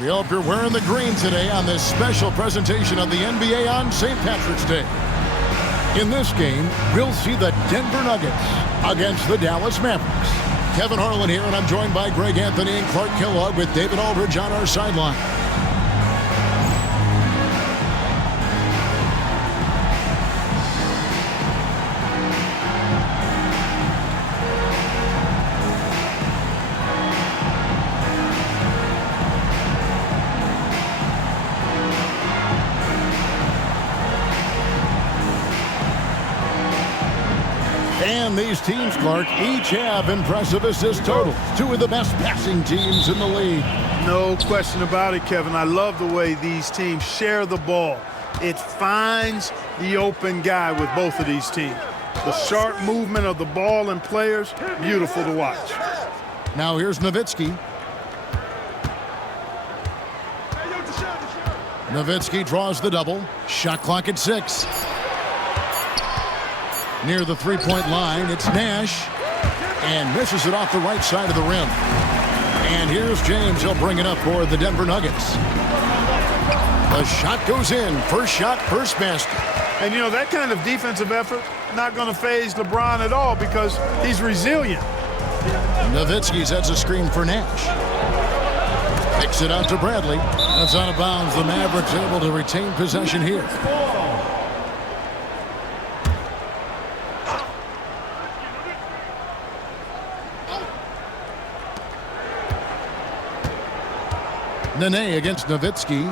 We hope you're wearing the green today on this special presentation of the NBA on St. Patrick's Day. In this game, we'll see the Denver Nuggets against the Dallas Mavericks. Kevin Harlan here, and I'm joined by Greg Anthony and Clark Kellogg with David Aldridge on our sideline. And these teams, Clark, each have impressive assist totals. Two of the best passing teams in the league. No question about it, Kevin. I love the way these teams share the ball. It finds the open guy with both of these teams. The sharp movement of the ball and players, beautiful to watch. Now here's Nowitzki. Nowitzki draws the double. Shot clock at 6. Near the three-point line, it's Nash. And misses it off the right side of the rim. And here's James. He'll bring it up for the Denver Nuggets. The shot goes in. First shot, first basket. And, you know, that kind of defensive effort not going to faze LeBron at all because he's resilient. Nowitzki sets a screen for Nash. Kicks it out to Bradley. That's out of bounds. The Mavericks able to retain possession here. Nene against Nowitzki.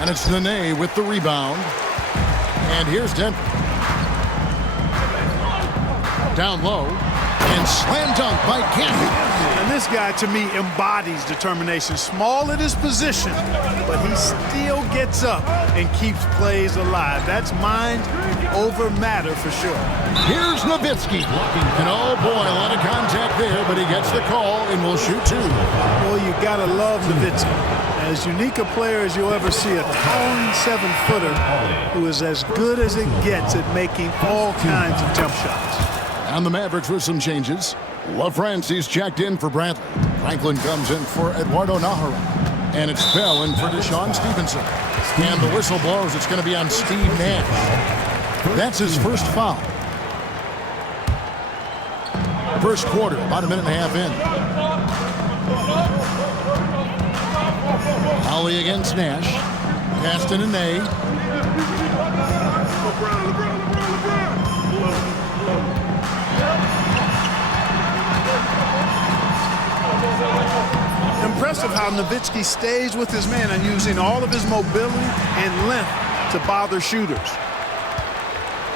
And it's Nene with the rebound. And here's Denver. Down low. And slam dunk by Cannon. And this guy, to me, embodies determination. Small at his position, but he still gets up and keeps plays alive. That's mind over matter for sure. Here's Nowitzki. And oh boy, a lot of contact there, but he gets the call and will shoot two. Boy, you gotta love Nowitzki. As unique a player as you'll ever see, a towering 7-footer who is as good as it gets at making all kinds of jump shots. And the Mavericks with some changes. LaFrancie's checked in for Bradley. Franklin comes in for Eduardo Nahara. And it's Bell in for Deshaun Stevenson. And the whistle blows. It's going to be on Steve Nash. That's his first foul. First quarter, about a minute and a half in. Holly against Nash. Pass to Nene. Impressive how Nowitzki stays with his man and using all of his mobility and length to bother shooters.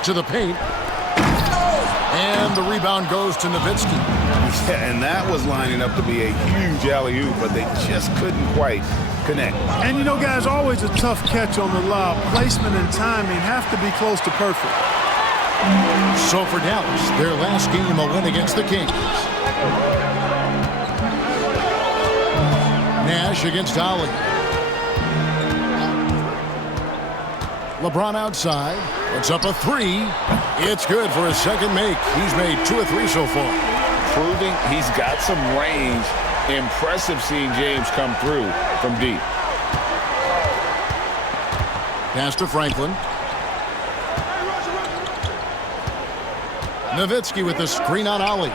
To the paint. And the rebound goes to Nowitzki. Yeah, and that was lining up to be a huge alley-oop, but they just couldn't quite connect. And, you know, guys, always a tough catch on the lob. Placement and timing have to be close to perfect. So for Dallas, their last game, a win against the Kings. Nash against Ollie. LeBron outside. Puts up a three. It's good for his second make. He's made 2 of 3 so far. Proving he's got some range. Impressive seeing James come through from deep. Pass to Franklin. Nowitzki with the screen on Ollie.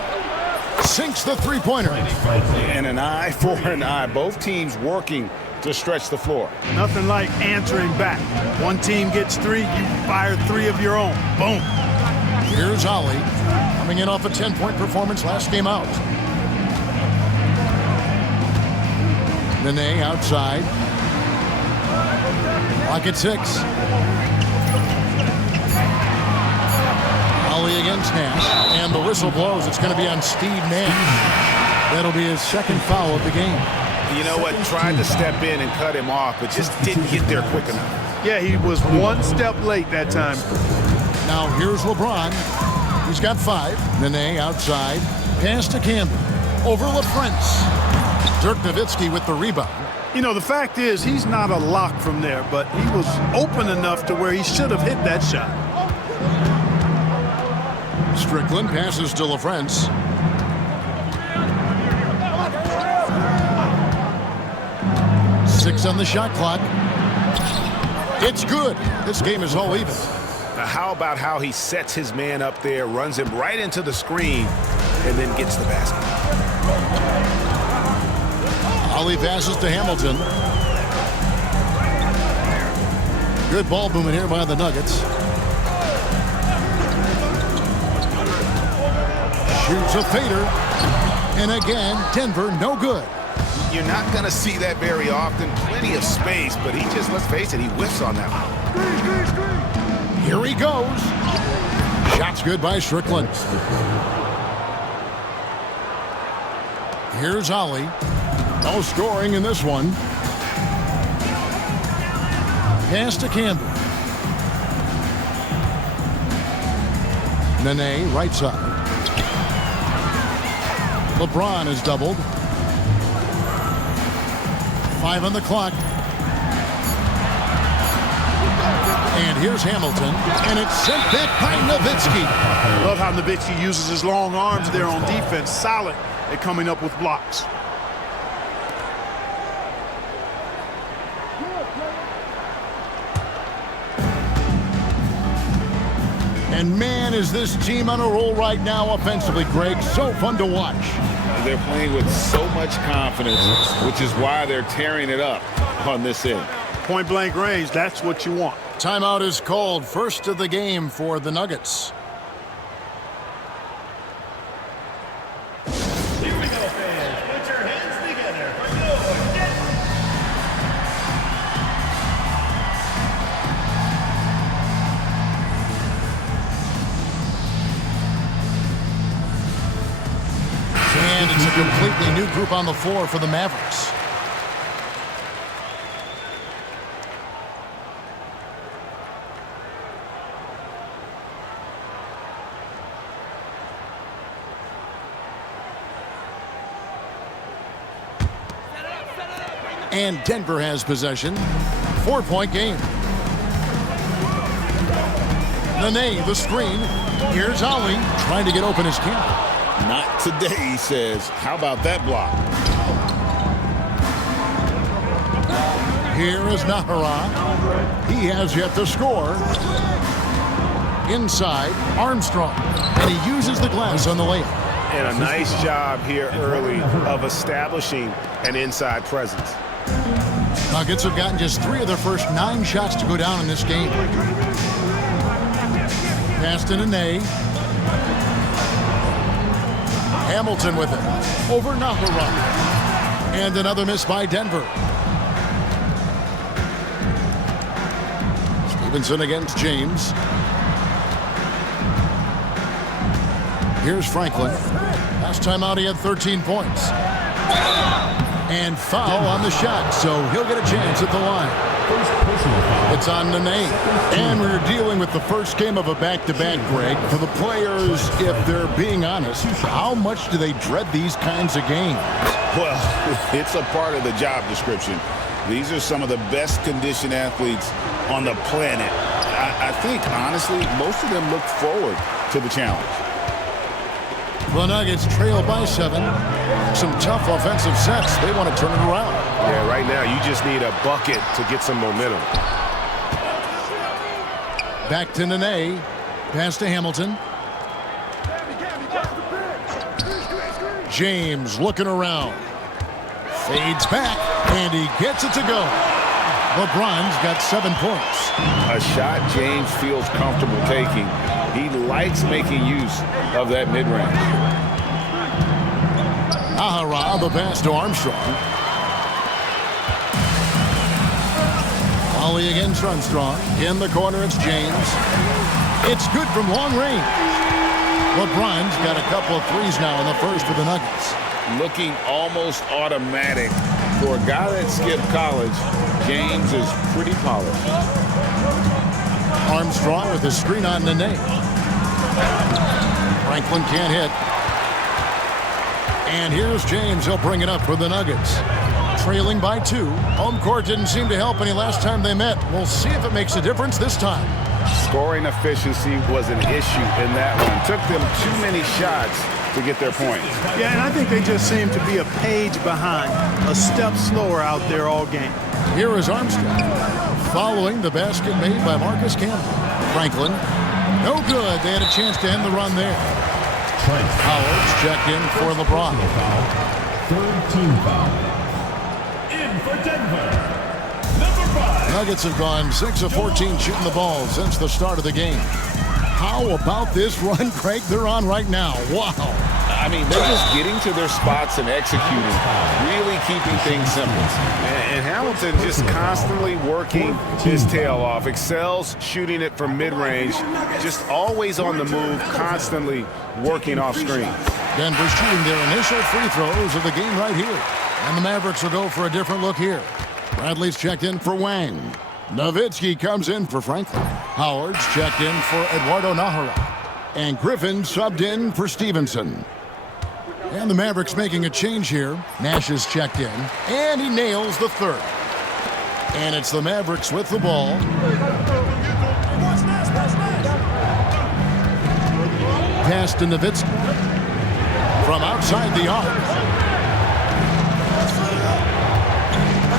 Sinks the three-pointer. And an eye for an eye. Both teams working to stretch the floor. Nothing like answering back. One team gets 3, you fire 3 of your own. Boom. Here's Ollie, coming in off a 10-point performance last game out. Nene outside. Clock at 6. Ollie against Nash, and the whistle blows. It's going to be on Steve Nash. That'll be his second foul of the game. You know what? Tried to step in and cut him off, but just didn't get there quick enough. Yeah, he was one step late that time. Now here's LeBron. He's got 5. Nene outside. Pass to Campbell. Over LaFrance. Dirk Nowitzki with the rebound. You know, the fact is he's not a lock from there, but he was open enough to where he should have hit that shot. Strickland passes to LaFrance. Six on the shot clock. It's good. This game is all even. Now how about how he sets his man up there, runs him right into the screen, and then gets the basket. Ollie passes to Hamilton. Good ball movement here by the Nuggets. Shoots a fader. And again, Denver no good. You're not going to see that very often. Plenty of space, but he just, let's face it, he whiffs on that one. Here he goes. Shot's good by Strickland. Here's Ollie. No scoring in this one. Pass to Campbell. Nene, right side. LeBron is doubled. 5 on the clock. And here's Hamilton. And it's sent back by Nowitzki. Love how Nowitzki uses his long arms there on defense. Solid at coming up with blocks. And man, is this team on a roll right now offensively, Greg. So fun to watch. They're playing with so much confidence, which is why they're tearing it up on this end. Point blank range, that's what you want. Timeout is called. First of the game for the Nuggets. Here we go, fans. Put your hands together. Go. And it's a completely new group on the floor for the Mavericks. And Denver has possession. 4-point game. Nene, the screen. Here's Ollie trying to get open his camp. Not today, he says. How about that block? Here is Nahara. He has yet to score. Inside, Armstrong. And he uses the glass on the layup. And a nice job here early of establishing an inside presence. Nuggets have gotten just 3 of their first 9 shots to go down in this game. Pass to Nene. Hamilton with it. Over Nahara. And another miss by Denver. Stevenson against James. Here's Franklin. Last time out he had 13 points. And foul on the shot, so he'll get a chance at the line. It's on Nene. And we're dealing with the first game of a back-to-back, Greg. For the players, if they're being honest, how much do they dread these kinds of games? Well, it's a part of the job description. These are some of the best conditioned athletes on the planet. I think, honestly, most of them look forward to the challenge. The Nuggets trail by 7. Some tough offensive sets. They want to turn it around. Yeah, right now you just need a bucket to get some momentum. Back to Nene. Pass to Hamilton. James looking around. Fades back, and he gets it to go. LeBron's got 7 points. A shot James feels comfortable taking. He likes making use of that mid-range. Nahara, the pass to Armstrong. Ollie against Armstrong. In the corner, it's James. It's good from long range. LeBron's got a couple of threes now in the first for the Nuggets. Looking almost automatic. For a guy that skipped college, James is pretty polished. Armstrong with the screen on Nene. Franklin can't hit. And here's James. He'll bring it up for the Nuggets. Trailing by 2. Home court didn't seem to help any last time they met. We'll see if it makes a difference this time. Scoring efficiency was an issue in that one. Took them too many shots to get their points. Yeah, and I think they just seem to be a page behind, a step slower out there all game. Here is Armstrong following the basket made by Marcus Campbell. Franklin, no good. They had a chance to end the run there. Howard's checked in for LeBron. Third team foul. In for Denver. Number 5. Nuggets have gone 6 of 14 shooting the ball since the start of the game. How about this run, Craig, they're on right now? Wow. I mean, they're just getting to their spots and executing, really keeping things simple. And Hamilton just constantly working his tail off, excels shooting it from mid-range, just always on the move, constantly working off screen. Denver shooting their initial free throws of the game right here. And the Mavericks will go for a different look here. Bradley's checked in for Wang. Nowitzki comes in for Franklin. Howard's checked in for Eduardo Nahara. And Griffin subbed in for Stevenson. And the Mavericks making a change here. Nash is checked in, and he nails the third. And it's the Mavericks with the ball. Pass to Nowitzki. From outside the arc.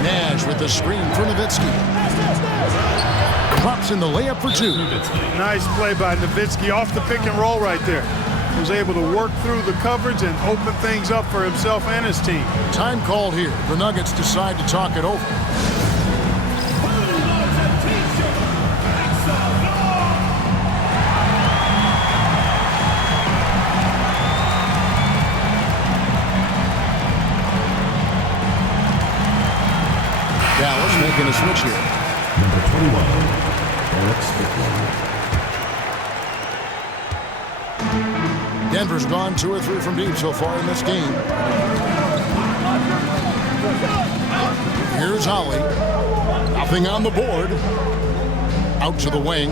Nash with the screen for Nowitzki. Drops in the layup for 2. Nice play by Nowitzki off the pick and roll right there. Was able to work through the coverage and open things up for himself and his team. Time called here. The Nuggets decide to talk it over. Dallas making a switch here. Number 21, Alex Strickland. Denver's gone 2 or 3 from deep so far in this game. Here's Holly. Nothing on the board. Out to the wing.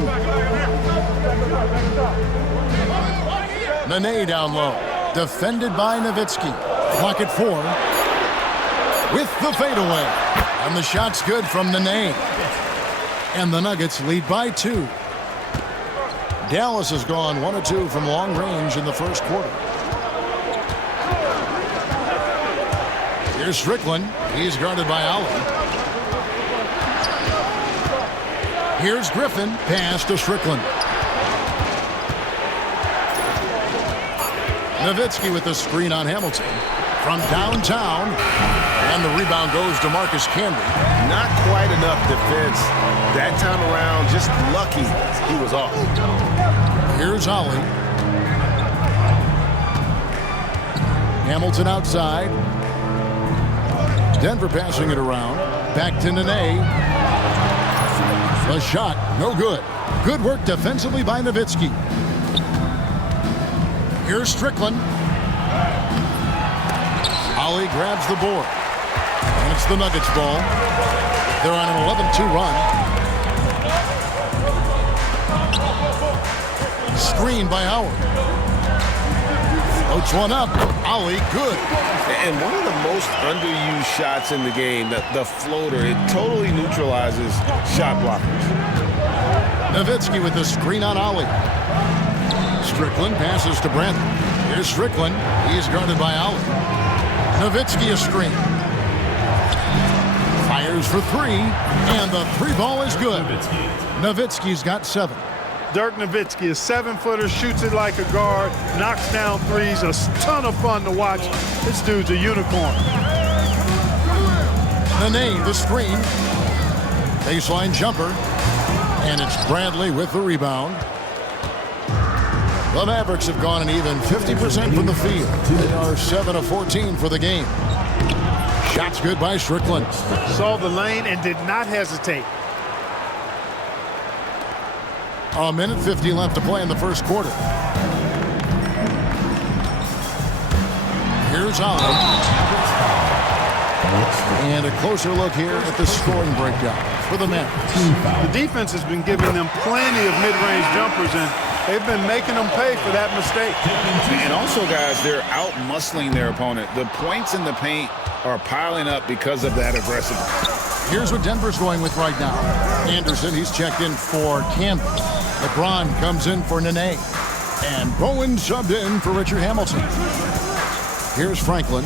Nene down low. Defended by Nowitzki. Clock at 4. With the fadeaway. And the shot's good from Nene. And the Nuggets lead by 2. Dallas has gone 1 of 2 from long range in the first quarter. Here's Strickland. He's guarded by Ali. Here's Griffin. Pass to Strickland. Nowitzki with the screen on Hamilton. From downtown. And the rebound goes to Marcus Camby. Not quite enough defense that time around. Just lucky he was off. Here's Holly. Hamilton outside. Denver passing it around. Back to Nene. The shot, no good. Good work defensively by Nowitzki. Here's Strickland. Holly grabs the board. And it's the Nuggets ball. They're on an 11-2 run. Screen by Howard. Floats one up. Ali, good. And one of the most underused shots in the game, the floater, it totally neutralizes shot blockers. Nowitzki with the screen on Ali. Strickland passes to Brandon. Here's Strickland. He's guarded by Ali. Nowitzki a screen. Fires for 3, and the 3 ball is good. Nowitzki's got 7. Dirk Nowitzki, a 7-footer, shoots it like a guard, knocks down threes, a ton of fun to watch. This dude's a unicorn. Nene, the screen. Baseline jumper. And it's Bradley with the rebound. The Mavericks have gone an even 50% from the field. They are 7 of 14 for the game. Shots good by Strickland. Saw the lane and did not hesitate. A minute 50 left to play in the first quarter. Here's Holland. And a closer look here at the scoring breakdown for the Mavericks. The defense has been giving them plenty of mid-range jumpers, and they've been making them pay for that mistake. And also, guys, they're out-muscling their opponent. The points in the paint are piling up because of that aggressiveness. Here's what Denver's going with right now. Anderson, he's checked in for Campbell. LeBron comes in for Nene. And Bowen subbed in for Richard Hamilton. Here's Franklin.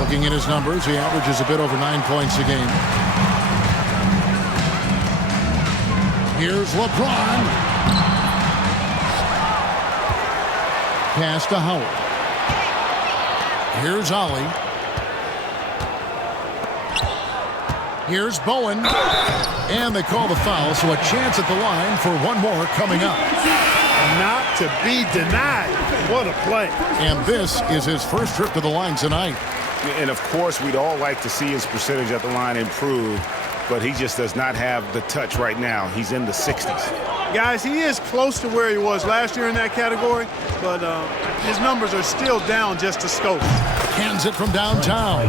Looking at his numbers, he averages a bit over 9 points a game. Here's LeBron. Pass to Howard. Here's Ollie. Here's Bowen. And they call the foul, so a chance at the line for one more coming up. Not to be denied. What a play. And this is his first trip to the line tonight. And, of course, we'd all like to see his percentage at the line improve, but he just does not have the touch right now. He's in the 60s. Guys, he is close to where he was last year in that category, but his numbers are still down just a scope. Hands it from downtown.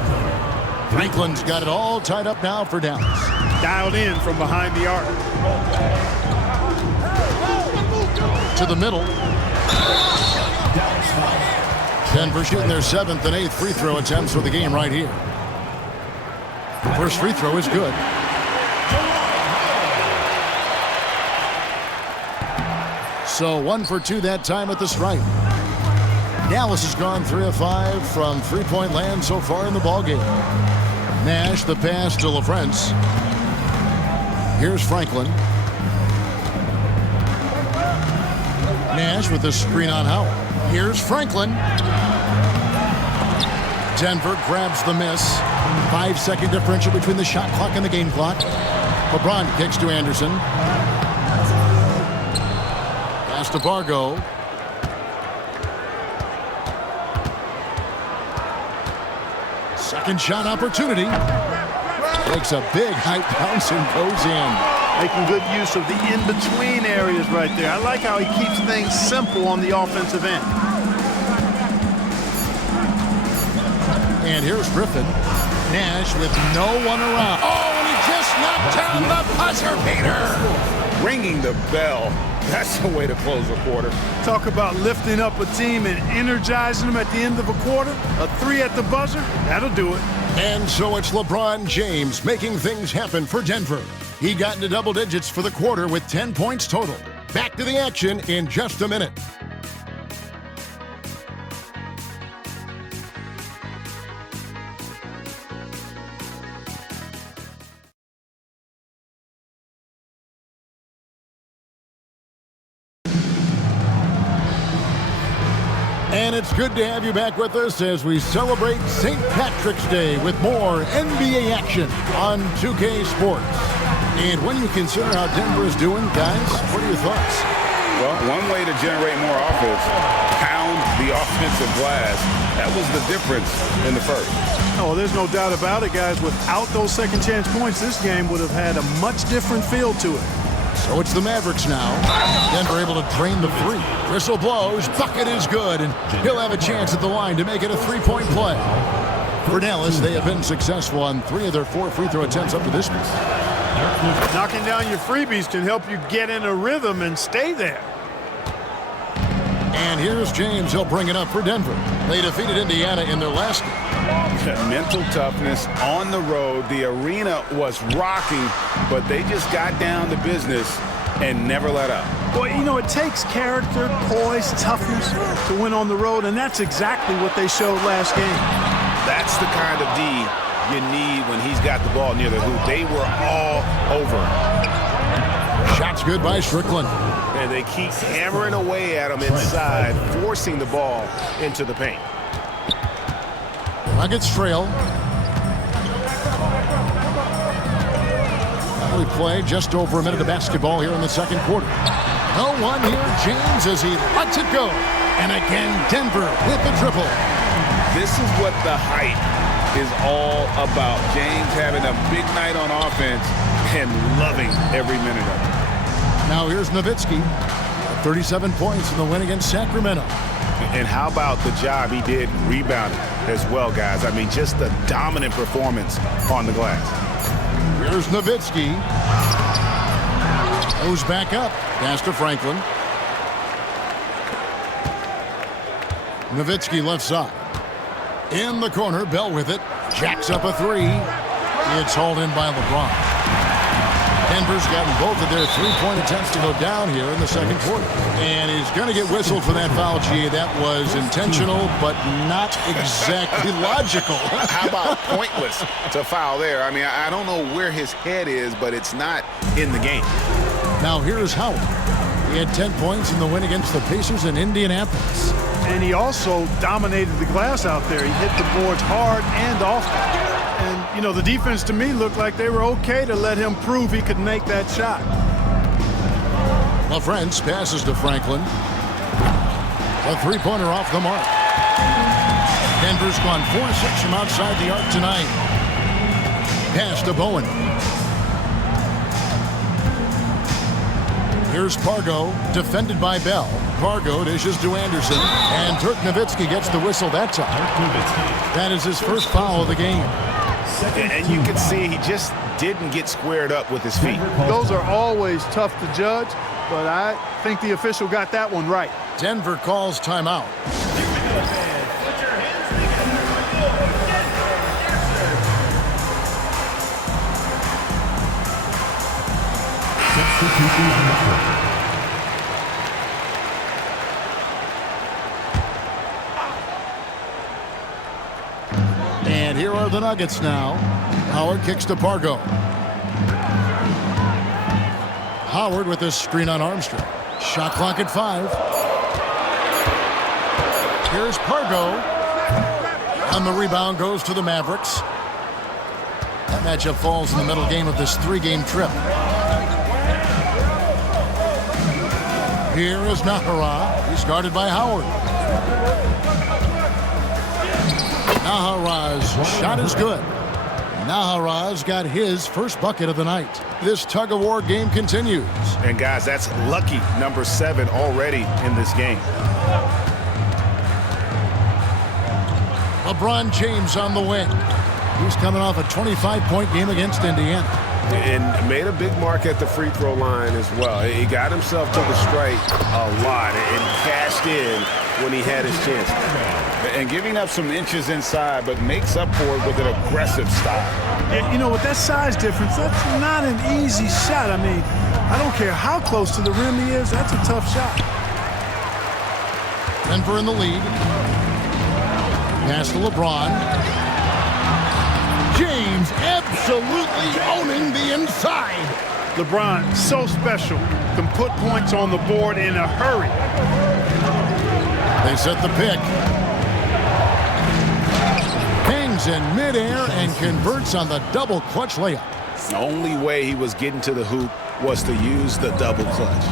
Franklin's got it all tied up now for Dallas. Dialed in from behind the arc. To the middle. Denver shooting their 7th and 8th free throw attempts for the game right here. First free throw is good. So 1 for 2 that time at the stripe. Dallas has gone 3 of 5 from three-point land so far in the ballgame. Nash the pass to LaFrance. Here's Franklin. Nash with the screen on Howard. Here's Franklin. Denver grabs the miss. 5-second differential between the shot clock and the game clock. LeBron kicks to Anderson. Pass to Vargo. Second shot opportunity. Takes a big high bounce and goes in. Making good use of the in-between areas right there. I like how he keeps things simple on the offensive end. And here's Griffin. Nash with no one around. Oh, and he just knocked down the buzzer beater. Ringing the bell. That's the way to close a quarter. Talk about lifting up a team and energizing them at the end of a quarter. A 3 at the buzzer, that'll do it. And so it's LeBron James making things happen for Denver. He got into double digits for the quarter with 10 points total. Back to the action in just a minute. And it's good to have you back with us as we celebrate St. Patrick's Day with more NBA action on 2K Sports. And when you consider how Denver is doing, guys, what are your thoughts? Well, one way to generate more offense, pound the offensive glass. That was the difference in the first. Oh, there's no doubt about it, guys. Without those second chance points, this game would have had a much different feel to it. So it's the Mavericks now. Denver able to drain the three. Whistle blows, bucket is good, and he'll have a chance at the line to make it a three-point play. For Dallas, they have been successful on 3 of their 4 free throw attempts up to this point. Knocking down your freebies can help you get in a rhythm and stay there. And here's James. He'll bring it up for Denver. They defeated Indiana in their last game. Mental toughness on the road. The arena was rocking, but they just got down to business and never let up. Boy, you know, it takes character, poise, toughness to win on the road, and that's exactly what they showed last game. That's the kind of D you need when he's got the ball near the hoop. They were all over. Shots good by Strickland. And they keep hammering away at him inside, forcing the ball into the paint. Nuggets trail. We play just over a minute of basketball here in the second quarter. No one here, James, as he lets it go. And again, Denver with the triple. This is what the hype is all about. James having a big night on offense and loving every minute of it. Now here's Nowitzki. 37 points in the win against Sacramento. And how about the job he did rebounding as well, guys? I mean, just a dominant performance on the glass. Here's Nowitzki. Goes back up. Pass to Franklin. Nowitzki left side. In the corner, Bell with it. Jacks up a 3. It's hauled in by LeBron. Denver's gotten both of their three-point attempts to go down here in the second quarter. And he's going to get whistled for that foul, G. That was intentional, but not exactly logical. How about pointless to foul there? I mean, I don't know where his head is, but it's not in the game. Now here's Howard. He had 10 points in the win against the Pacers in Indianapolis. And he also dominated the glass out there. He hit the boards hard and often. And, you know, the defense to me looked like they were okay to let him prove he could make that shot. LaFrance passes to Franklin. A three-pointer off the mark. Denver's gone 4-6 from outside the arc tonight. Pass to Bowen. Here's Pargo, defended by Bell. Pargo dishes to Anderson, and Dirk Nowitzki gets the whistle that time. That is his first foul of the game. And you can see he just didn't get squared up with his feet. Those are always tough to judge, but I think the official got that one right. Denver calls timeout. Put your hands And here are the Nuggets now. Howard kicks to Pargo. Howard with this screen on Armstrong. Shot clock at 5. Here's Pargo. And the rebound goes to the Mavericks. That matchup falls in the middle game of this 3-game trip. Here is Nahara. He's guarded by Howard. Nahara's shot is good. Nahara's got his first bucket of the night. This tug-of-war game continues. And guys, that's lucky number 7 already in this game. LeBron James on the wing. He's coming off a 25-point game against Indiana. And made a big mark at the free throw line as well. He got himself to the strike a lot and cashed in when he had his chance. And giving up some inches inside, but makes up for it with an aggressive style. You know, with that size difference, that's not an easy shot. I mean, I don't care how close to the rim he is, that's a tough shot. Denver in the lead. Pass to LeBron. James absolutely owning the inside. LeBron, so special. Can put points on the board in a hurry. They set the pick. Hangs in midair and converts on the double clutch layup. The only way he was getting to the hoop was to use the double clutch.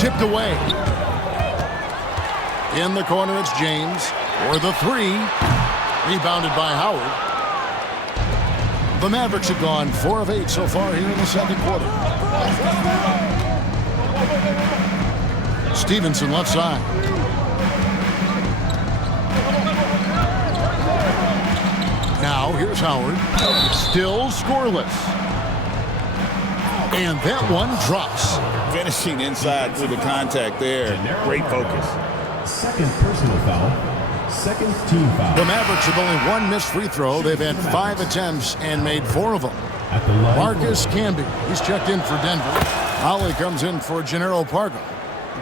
Tipped away. In the corner, it's James. For the 3. Rebounded by Howard. The Mavericks have gone 4 of 8 so far here in the second quarter. Stevenson left side. Now here's Howard. Still scoreless. And that one drops. Finishing inside through the contact there. Great focus. Second personal foul. Second team foul. The Mavericks have only 1 missed free throw. They've had 5 attempts and made 4 of them. At the line Marcus Camby, he's checked in for Denver. Ollie comes in for Gennaro Pargo.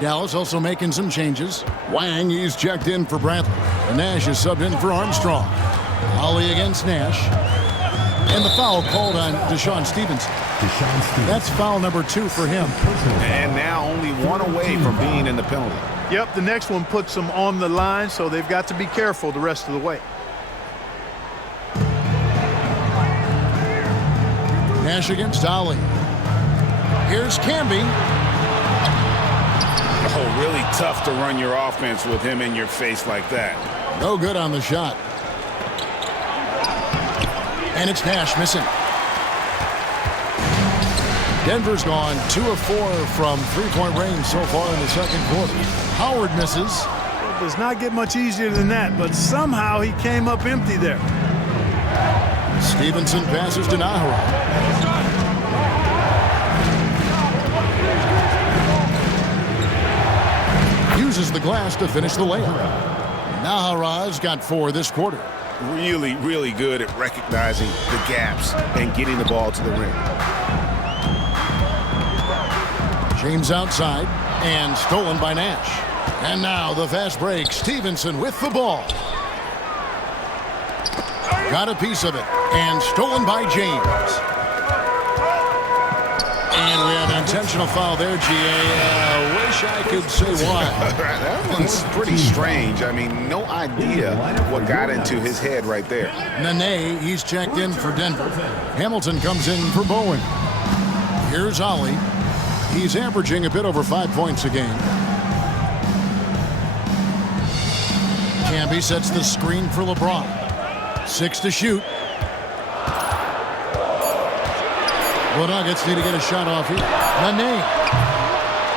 Dallas also making some changes. Wang, he's checked in for Bradley. And Nash is subbed in for Armstrong. Ollie against Nash. And the foul called on Deshaun Stevenson. That's foul number 2 for him. And now only 1 away from being in the penalty. Yep, the next one puts them on the line, so they've got to be careful the rest of the way. Nash against Ollie. Here's Camby. Oh, really tough to run your offense with him in your face like that. No good on the shot. And it's Nash missing. Denver's gone 2 of 4 from 3-point range so far in the second quarter. Howard misses. It does not get much easier than that, but somehow he came up empty there. Stevenson passes to Nahara. Uses the glass to finish the layup. Nahara's got 4 this quarter. Really, really good at recognizing the gaps and getting the ball to the rim. James outside and stolen by Nash. And now the fast break. Stevenson with the ball. Got a piece of it and stolen by James. And we have an intentional foul there, GA. Wish I could say why. That one's pretty strange. I mean, no idea what got into his head right there. Nene, he's checked in for Denver. Hamilton comes in for Bowen. Here's Ollie. He's averaging a bit over 5 points a game. Camby sets the screen for LeBron. 6 to shoot. The Nuggets need to get a shot off here. Nene.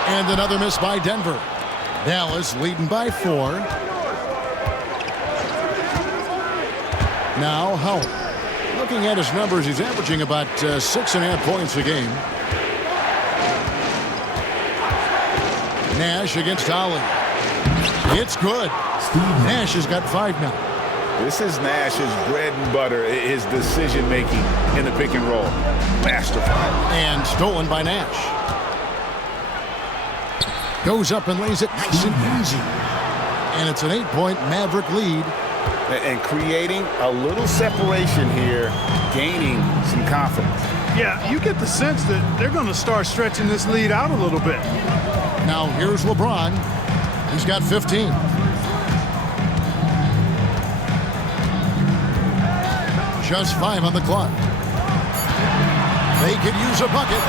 And another miss by Denver. Dallas leading by 4. Now Howard. Looking at his numbers, he's averaging about 6.5 points a game. Nash against Ollie. It's good. Nash has got 5 now. This is Nash's bread and butter, his decision-making in the pick and roll. Masterful. And stolen by Nash. Goes up and lays it nice and easy. And it's an 8-point Maverick lead. And creating a little separation here, gaining some confidence. Yeah, you get the sense that they're going to start stretching this lead out a little bit. Now here's LeBron. He's got 15. Just 5 on the clock. They could use a bucket.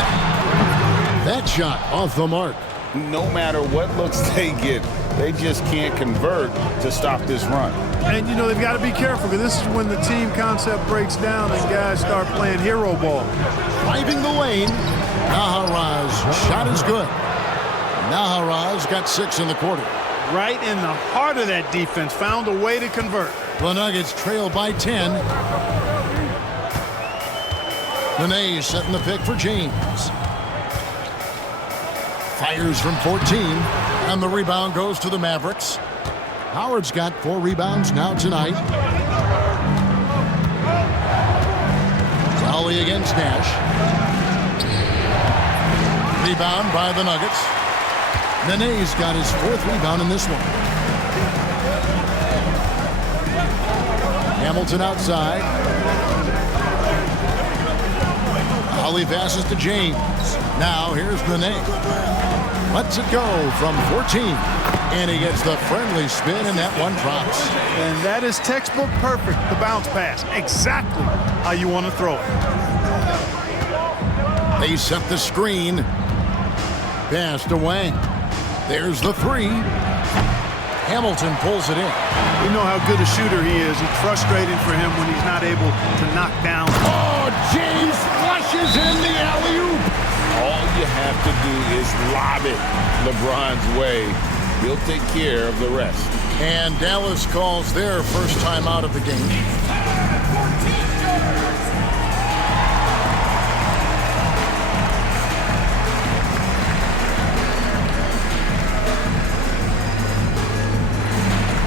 That shot off the mark. No matter what looks they get, they just can't convert to stop this run. And, you know, they've got to be careful because this is when the team concept breaks down and guys start playing hero ball. Driving the lane. Naharaz. Shot is good. Naharaz got 6 in the quarter. Right in the heart of that defense. Found a way to convert. The Nuggets trail by 10. Nene setting the pick for James. Fires from 14. And the rebound goes to the Mavericks. Howard's got 4 rebounds now tonight. Ollie against Nash. Rebound by the Nuggets. Nene's got his 4th rebound in this one. Hamilton outside. Ollie passes to James. Now here's Nene. Lets it go from 14. And he gets the friendly spin, and that one drops. And that is textbook perfect, the bounce pass. Exactly how you want to throw it. They set the screen. Pass to Wang. There's the 3. Hamilton pulls it in. We know how good a shooter he is. It's frustrating for him when he's not able to knock down. Oh, James flushes in the alley-oop. All you have to do is lob it LeBron's way. He'll take care of the rest. And Dallas calls their first time out of the game.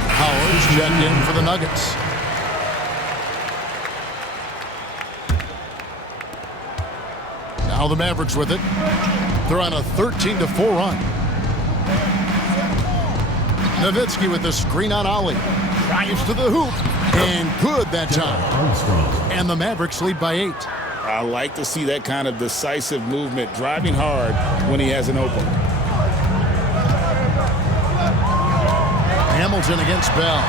Howard's checked in for the Nuggets. Now the Mavericks with it. They're on a 13-4 run. Nowitzki with the screen on Ollie. Drives to the hoop. And good that time. And the Mavericks lead by 8. I like to see that kind of decisive movement, driving hard when he has an open. Hamilton against Bell.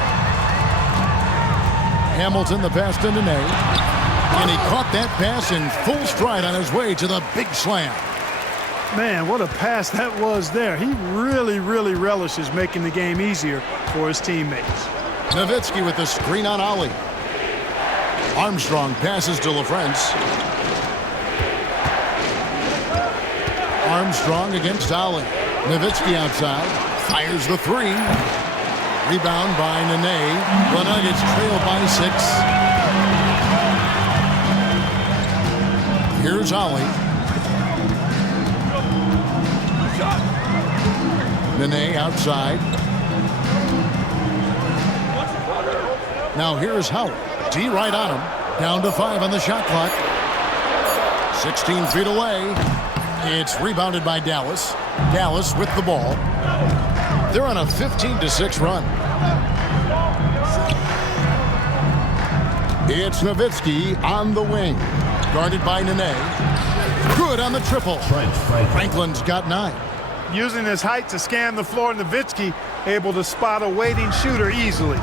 Hamilton, the pass to Nene. And he caught that pass in full stride on his way to the big slam. Man, what a pass that was there. He really, really relishes making the game easier for his teammates. Nowitzki with the screen on Ollie. Armstrong passes to LaFrance. Armstrong against Ollie. Nowitzki outside. Fires the 3. Rebound by Nene. The Nuggets trail by 6. Here's Ollie. Nene outside. Now here's Howard. D right on him. Down to 5 on the shot clock. 16 feet away. It's rebounded by Dallas. Dallas with the ball. They're on a 15-6 run. It's Nowitzki on the wing. Guarded by Nene. Good on the triple. Franklin's got 9. Using his height to scan the floor, Nowitzki able to spot a waiting shooter easily.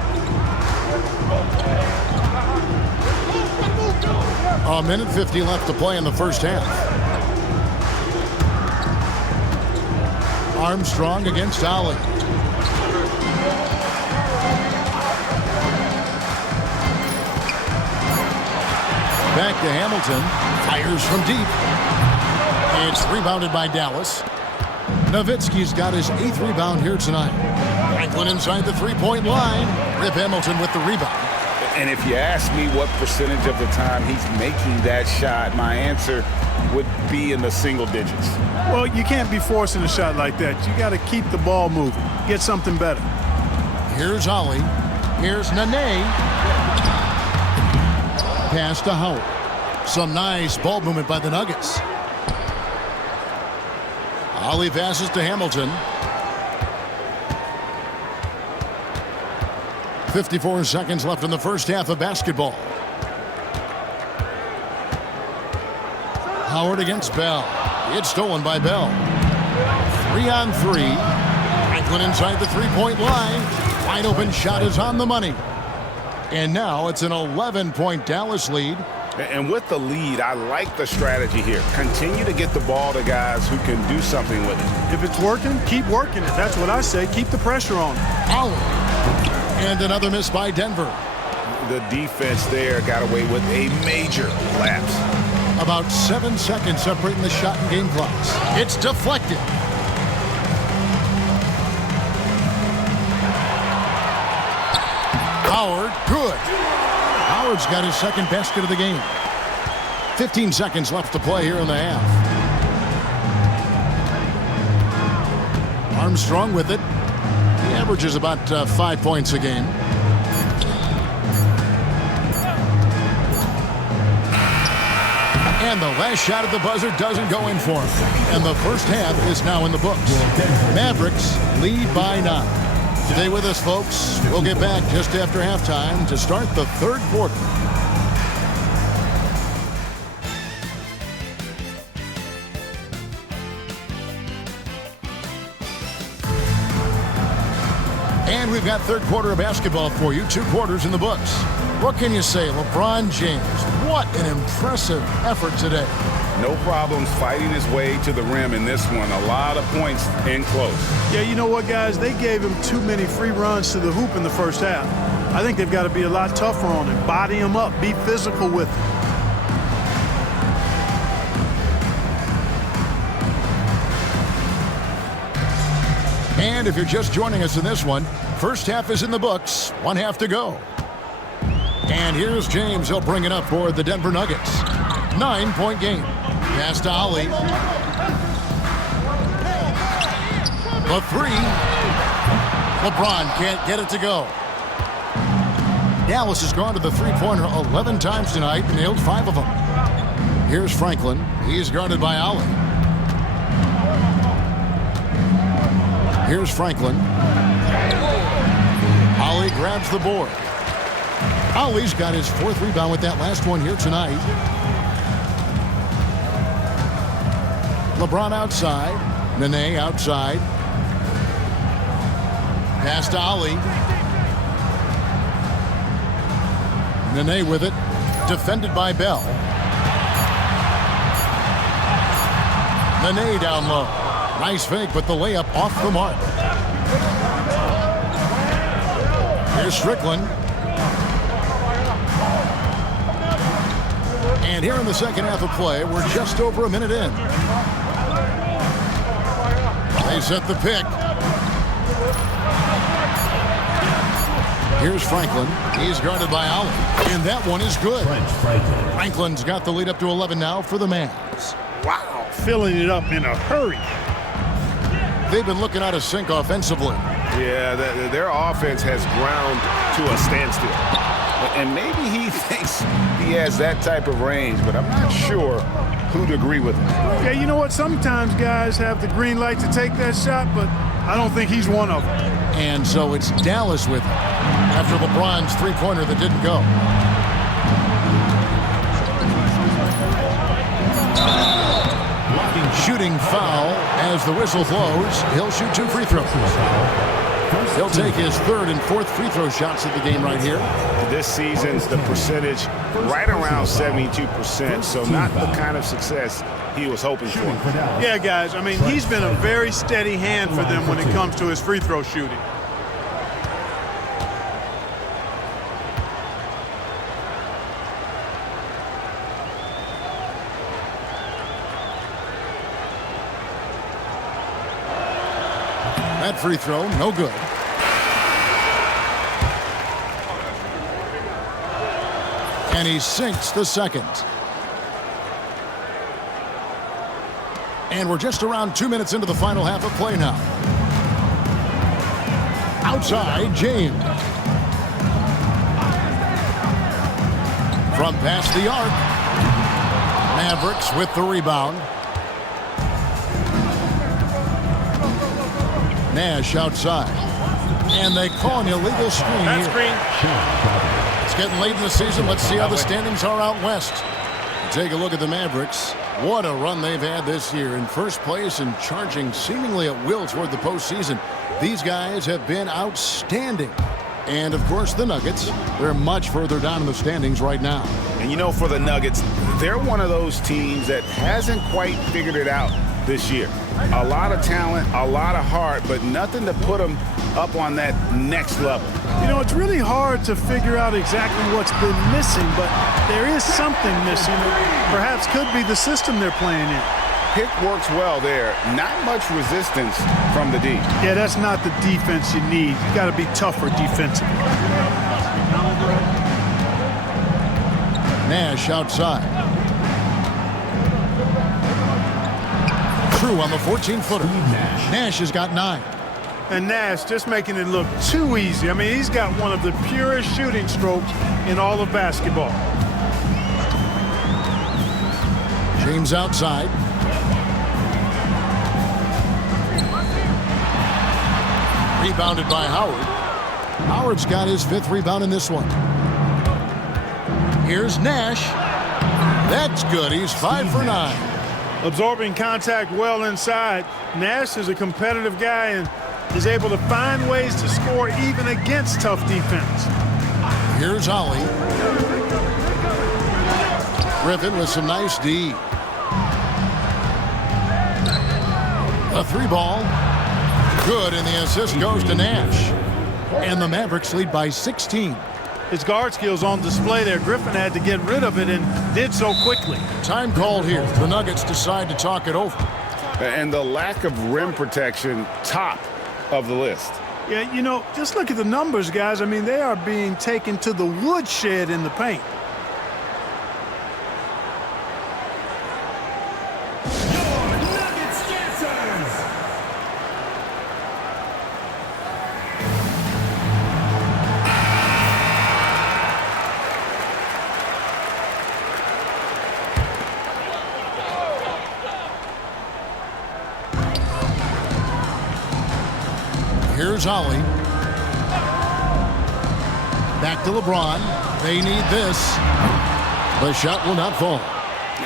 A minute 50 left to play in the first half. Armstrong against Ali. Back to Hamilton. Fires from deep. It's rebounded by Dallas. Nowitzki's got his 8th rebound here tonight. Franklin inside the three-point line. Rip Hamilton with the rebound. And if you ask me what percentage of the time he's making that shot, my answer would be in the single digits. Well, you can't be forcing a shot like that. You got to keep the ball moving. Get something better. Here's Ali. Here's Nene. Pass to Howard. Some nice ball movement by the Nuggets. Ali passes to Hamilton. 54 seconds left in the first half of basketball. Howard against Bell. It's stolen by Bell. 3-on-3. Franklin inside the three-point line. Wide open shot is on the money. And now it's an 11-point Dallas lead. And with the lead, I like the strategy here. Continue to get the ball to guys who can do something with it. If it's working, keep working it. That's what I say. Keep the pressure on. Howard. And another miss by Denver. The defense there got away with a major lapse. About 7 seconds separating the shot and game clocks. It's deflected. Howard, good. Howard's got his second basket of the game. 15 seconds left to play here in the half. Armstrong with it. He averages about 5 points a game. And the last shot at the buzzer doesn't go in for him. And the first half is now in the books. Mavericks lead by 9. Stay with us, folks. We'll get back just after halftime to start the third quarter. And we've got third quarter of basketball for you. 2 quarters in the books. What can you say? LeBron James, what an impressive effort today. No problems fighting his way to the rim in this one. A lot of points in close. Yeah, you know what, guys? They gave him too many free runs to the hoop in the first half. I think they've got to be a lot tougher on him. Body him up. Be physical with him. And if you're just joining us in this one, first half is in the books. 1 half to go. And here's James. He'll bring it up for the Denver Nuggets. 9-point game. Pass to Ali. The 3. LeBron can't get it to go. Dallas has gone to the three-pointer 11 times tonight and nailed 5 of them. Here's Franklin. He's guarded by Ali. Here's Franklin. Ali grabs the board. Ali's got his 4th rebound with that last one here tonight. LeBron outside. Nene outside. Pass to Ali. Nene with it. Defended by Bell. Nene down low. Nice fake, but the layup off the mark. Here's Strickland. And here in the second half of play, we're just over a minute in. They set the pick. Here's Franklin. He's guarded by Ali. And that one is good. Franklin's got the lead up to 11 now for the Mavs. Wow, filling it up in a hurry. They've been looking out of sync offensively. Yeah, their offense has ground to a standstill. And maybe he thinks he has that type of range, but I'm not sure who'd agree with him. Yeah, you know what? Sometimes guys have the green light to take that shot, but I don't think he's one of them. And so it's Dallas with him after LeBron's three-pointer that didn't go. Shooting foul as the whistle blows. He'll shoot 2 free throws. He'll take his 3rd and 4th free throw shots of the game right here. This season's the percentage right around 72%, so not the kind of success he was hoping for. Yeah, guys, I mean, he's been a very steady hand for them when it comes to his free throw shooting. That free throw, no good. And he sinks the second. And we're just around 2 minutes into the final half of play now. Outside, James. From past the arc. Mavericks with the rebound. Nash outside. And they call an illegal screen here. It's getting late in the season. Let's see how the standings are out west. Take a look at the Mavericks. What a run they've had this year. In first place and charging seemingly at will toward the postseason. These guys have been outstanding. And, of course, the Nuggets, they're much further down in the standings right now. And, you know, for the Nuggets, they're one of those teams that hasn't quite figured it out this year. A lot of talent, a lot of heart, but nothing to put them up on that next level. You know, it's really hard to figure out exactly what's been missing, but there is something missing that perhaps could be the system they're playing in. Pick works well there. Not much resistance from the D. Yeah, that's not the defense you need. You got to be tougher defensively. Nash outside. True on the 14-footer. Nash has got 9. And Nash just making it look too easy. I mean, he's got one of the purest shooting strokes in all of basketball. James outside. Rebounded by Howard. Howard's got his 5th rebound in this one. Here's Nash. That's good. He's 5 for 9. Absorbing contact well inside. Nash is a competitive guy and is able to find ways to score even against tough defense. Here's Ollie. Griffin with some nice D. A 3-ball. Good, and the assist goes to Nash. And the Mavericks lead by 16. His guard skills on display there. Griffin had to get rid of it and did so quickly. Time called here. The Nuggets decide to talk it over. And the lack of rim protection, top of the list. Yeah, you know, just look at the numbers, guys. I mean, they are being taken to the woodshed in the paint. Here's Ollie. Back to LeBron. They need this. The shot will not fall.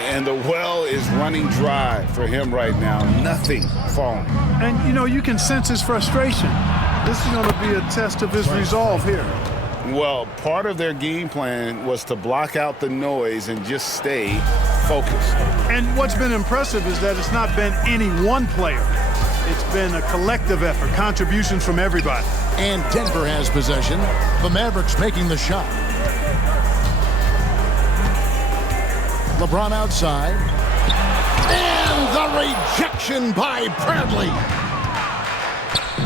And the well is running dry for him right now. Nothing falling. And, you know, you can sense his frustration. This is going to be a test of his resolve here. Well, part of their game plan was to block out the noise and just stay focused. And what's been impressive is that it's not been any one player. It's been a collective effort, contributions from everybody. And Denver has possession. The Mavericks making the shot. LeBron outside. And the rejection by Bradley.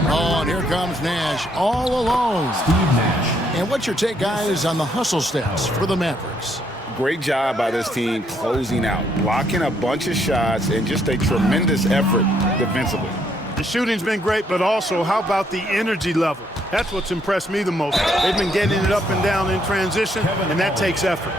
Oh, and here comes Nash all alone. Steve Nash. And what's your take, guys, on the hustle stats for the Mavericks? Great job by this team closing out, blocking a bunch of shots, and just a tremendous effort defensively. The shooting's been great, but also how about the energy level? That's what's impressed me the most. They've been getting it up and down in transition, and that takes effort.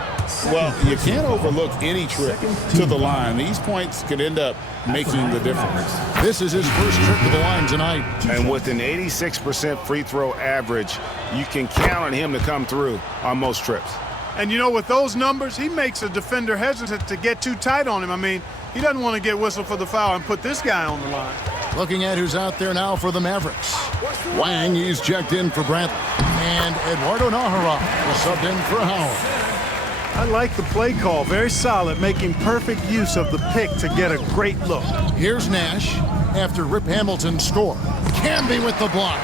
Well, you can't overlook any trip to the line. These points could end up making the difference. This is his first trip to the line tonight. And with an 86% free throw average, you can count on him to come through on most trips. And you know, with those numbers, he makes a defender hesitant to get too tight on him. I mean, he doesn't want to get whistled for the foul and put this guy on the line. Looking at who's out there now for the Mavericks. Wang, he's checked in for Bradley. And Eduardo Nahara is subbed in for Howard. I like the play call. Very solid, making perfect use of the pick to get a great look. Here's Nash after Rip Hamilton's score. Camby with the block.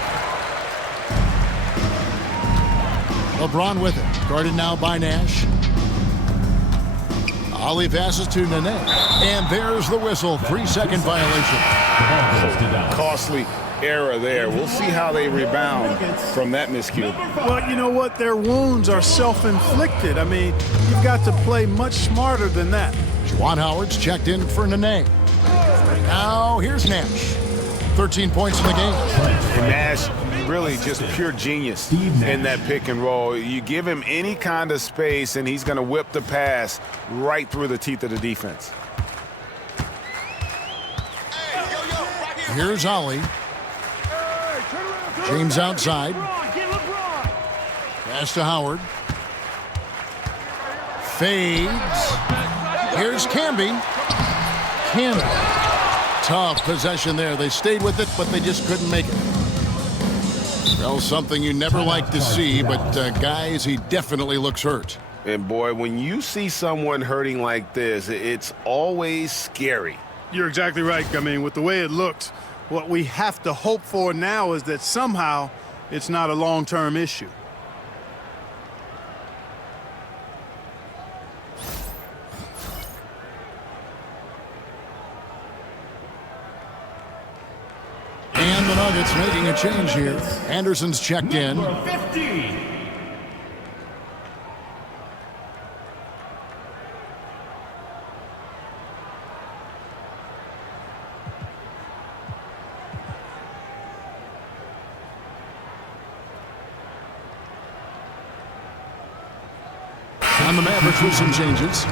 LeBron with it. Guarded now by Nash. Ali passes to Nene. And there's the whistle. 3-second violation. Costly error there. We'll see how they rebound from that miscue. Well, you know what? Their wounds are self-inflicted. I mean, you've got to play much smarter than that. Juwan Howard's checked in for Nene. Now here's Nash. 13 points in the game. And Nash, really just pure genius in that pick and roll. You give him any kind of space, and he's going to whip the pass right through the teeth of the defense. Here's Ali. James outside. Pass to Howard. Fades. Here's Camby. Tough possession there. They stayed with it, but they just couldn't make it. Well, something you never like to see, but guys, he definitely looks hurt. And boy, when you see someone hurting like this, it's always scary. You're exactly right. I mean, with the way it looks, what we have to hope for now is that somehow it's not a long-term issue. And the Nuggets making a change here. Anderson's checked in. Number 50. On the Mavericks with some changes.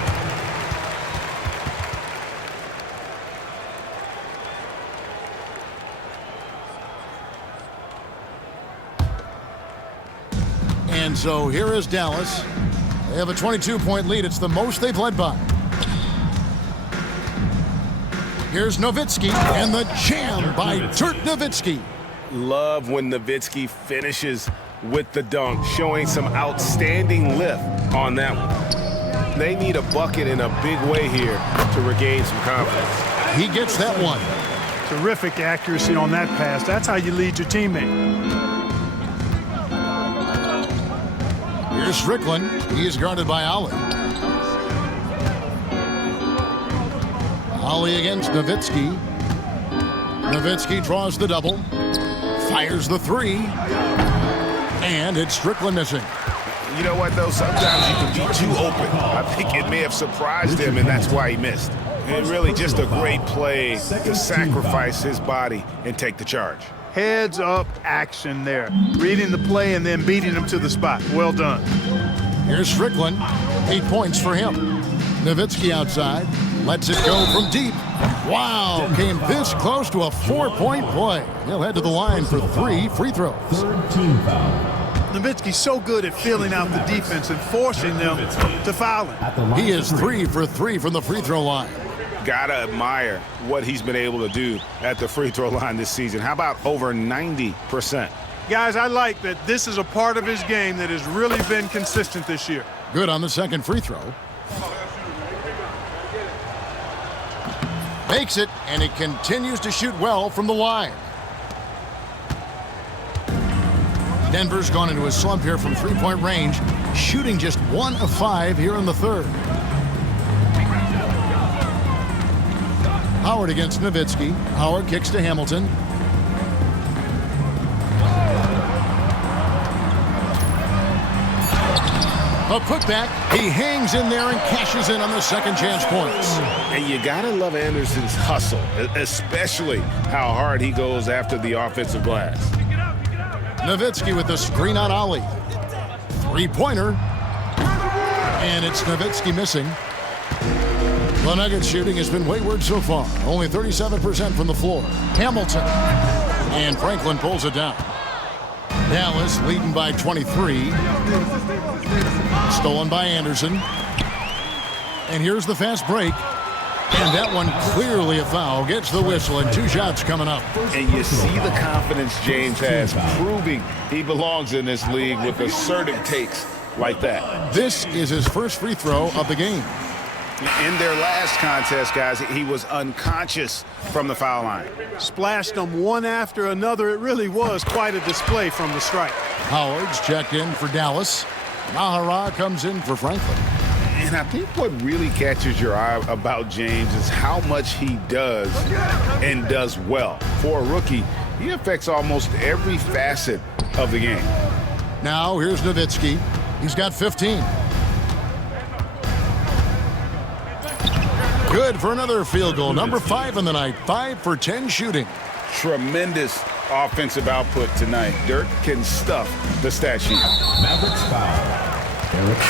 And so here is Dallas. They have a 22-point lead. It's the most they've led by. Here's Nowitzki and the jam by Dirk Nowitzki. Love when Nowitzki finishes with the dunk, showing some outstanding lift on that one. They need a bucket in a big way here to regain some confidence. He gets that one. Terrific accuracy on that pass. That's how you lead your teammate. Here's Strickland. He is guarded by Ali. Ali against Nowitzki. Nowitzki draws the double. Fires the three. And it's Strickland missing. You know what, though? Sometimes you can be too open. I think it may have surprised him, and that's why he missed. And really just a great play to sacrifice his body and take the charge. Heads-up action there. Reading the play and then beating him to the spot. Well done. Here's Strickland. 8 points for him. Nowitzki outside. Lets it go from deep. Wow, came this close to a 4-point play. He'll head to the line for 3 free throws. Third team foul. Nowitzki's so good at filling out the defense and forcing them to foul him. He is 3 for 3 from the free throw line. Gotta admire what he's been able to do at the free throw line this season. How about over 90%? Guys, I like that this is a part of his game that has really been consistent this year. Good on the second free throw. Makes it, and he continues to shoot well from the line. Denver's gone into a slump here from three-point range, shooting just 1 of 5 here in the third. Howard against Nowitzki. Howard kicks to Hamilton. A putback. He hangs in there and cashes in on the second chance points. And you gotta love Anderson's hustle, especially how hard he goes after the offensive glass. Nowitzki with the screen on Ali. Three-pointer. And it's Nowitzki missing. The Nuggets shooting has been wayward so far. Only 37% from the floor. Hamilton. And Franklin pulls it down. Dallas leading by 23. Stolen by Anderson. And here's the fast break. And that one clearly a foul. Gets the whistle and 2 shots coming up. And you see the confidence James has, proving he belongs in this league with assertive takes like that. This is his first free throw of the game. In their last contest, guys, he was unconscious from the foul line. Splashed them one after another. It really was quite a display from the stripe. Howard's checked in for Dallas. Nahara comes in for Franklin. And I think what really catches your eye about James is how much he does and does well. For a rookie, he affects almost every facet of the game. Now here's Nowitzki. He's got 15. Good for another field goal. Number 5 in the night. 5 for 10 shooting. Tremendous offensive output tonight. Dirk can stuff the stat sheet. Mavericks foul.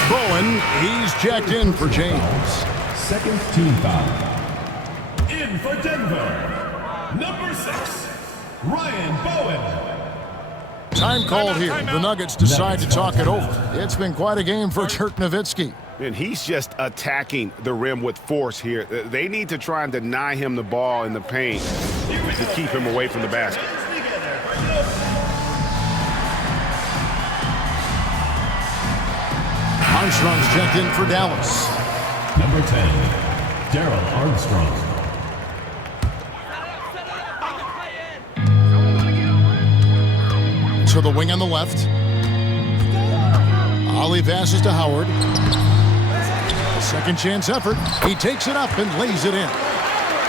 Bowen, he's checked in for James. Second team foul. In for Denver, number 6, Ryan Bowen. Time called here. The Nuggets decide to talk it over. It's been quite a game for Dirk Nowitzki. And he's just attacking the rim with force here. They need to try and deny him the ball in the paint to keep him away from the basket. Armstrong's checked in for Dallas. Number 10, Daryl Armstrong. To the wing on the left. Ollie passes to Howard. Second chance effort. He takes it up and lays it in.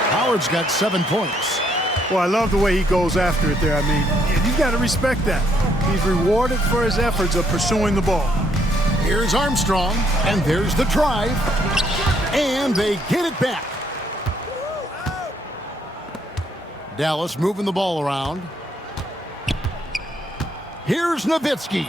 Howard's got 7 points. Well, I love the way he goes after it there. I mean, you've got to respect that. He's rewarded for his efforts of pursuing the ball. Here's Armstrong, and there's the drive. And they get it back. Dallas moving the ball around. Here's Nowitzki.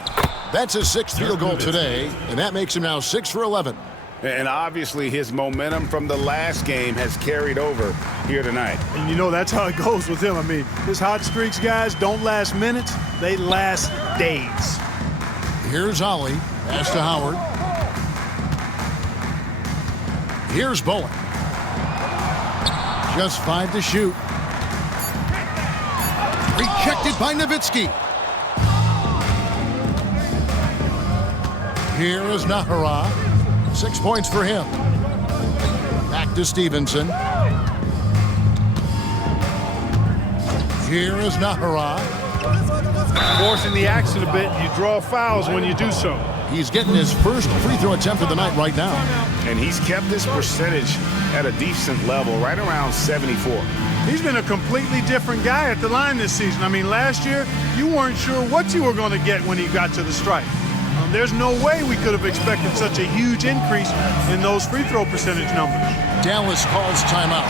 That's his 6th field goal today, and that makes him now 6 for 11. And obviously his momentum from the last game has carried over here tonight. And you know, that's how it goes with him. I mean, his hot streaks, guys, don't last minutes. They last days. Here's Ollie. Pass to Howard. Here's Bowen. Just 5 to shoot. Rejected by Nowitzki. Here is Nahara. 6 points for him. Back to Stevenson. Here is Nahara. Forcing the action a bit. You draw fouls when you do so. He's getting his first free throw attempt of the night right now. And he's kept this percentage at a decent level, right around 74. He's been a completely different guy at the line this season. I mean, last year, you weren't sure what you were going to get when he got to the stripe. There's no way we could have expected such a huge increase in those free throw percentage numbers. Dallas calls timeout.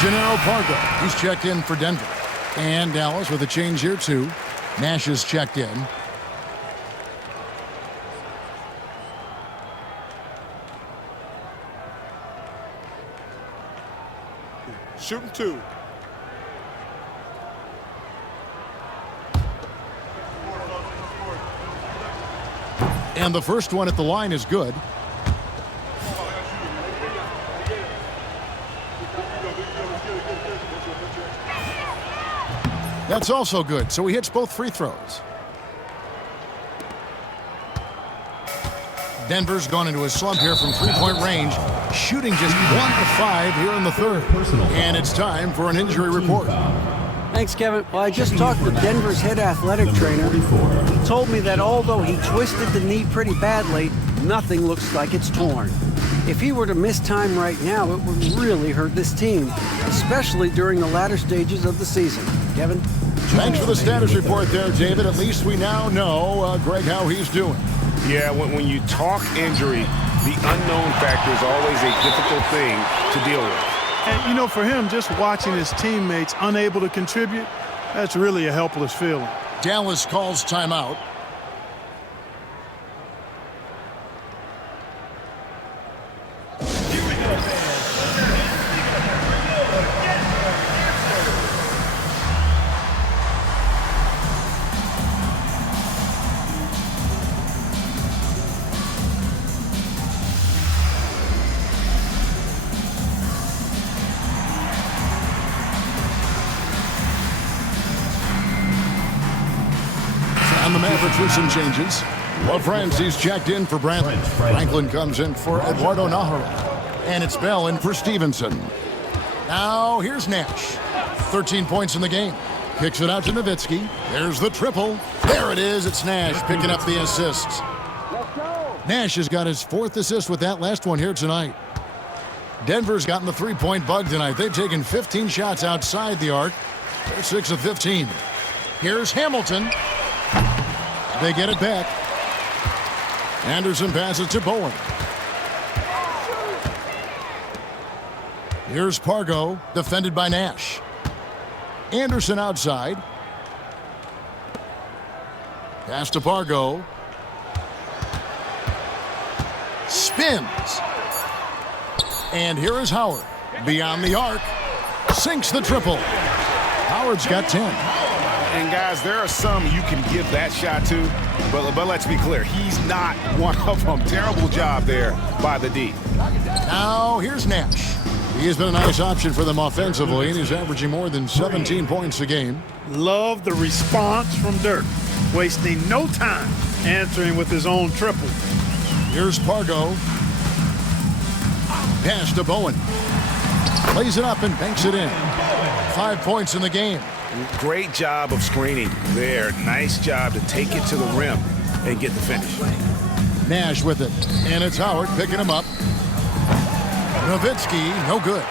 Gennaro Pargo, he's checked in for Denver. And Dallas with a change here too. Nash is checked in. Shooting 2. And the first one at the line is good. That's also good, so he hits both free throws. Denver's gone into a slump here from three-point range, shooting just 1 of 5 here in the third. And it's time for an injury report. Thanks, Kevin. Well, I just talked with Denver's head athletic trainer. He told me that although he twisted the knee pretty badly, nothing looks like it's torn. If he were to miss time right now, it would really hurt this team, especially during the latter stages of the season. Kevin? Thanks for the status report there, David. At least we now know, Greg, how he's doing. Yeah, when you talk injury, the unknown factor is always a difficult thing to deal with. And, you know, for him, just watching his teammates unable to contribute, That's really a helpless feeling. Dallas calls timeout. And the Mavericks with some changes. Francis checked in for Bradley. Franklin comes in for Eduardo Nahara. And it's Bell in for Stevenson. Now here's Nash. 13 points in the game. Kicks it out to Nowitzki. There's the triple. There it is. It's Nash picking up the assists. Nash has got his 4th assist with that last one here tonight. Denver's gotten the three-point bug tonight. They've taken 15 shots outside the arc. They're 6 of 15. Here's Hamilton. They get it back. Anderson passes to Bowen. Here's Pargo, defended by Nash. Anderson outside. Pass to Pargo. Spins. And here is Howard. Beyond the arc. Sinks the triple. Howard's got 10. And guys, there are some you can give that shot to, but let's be clear, he's not one of them. Terrible job there by the D. Now here's Nash. He has been a nice option for them offensively, and he's averaging more than 17 points a game. Love the response from Dirk, wasting no time answering with his own triple. Here's Pargo. Pass to Bowen. Plays it up and banks it in. 5 points in the game. Great job of screening there. Nice job to take it to the rim and get the finish. Nash with it. And it's Howard picking him up. Nowitzki, no good.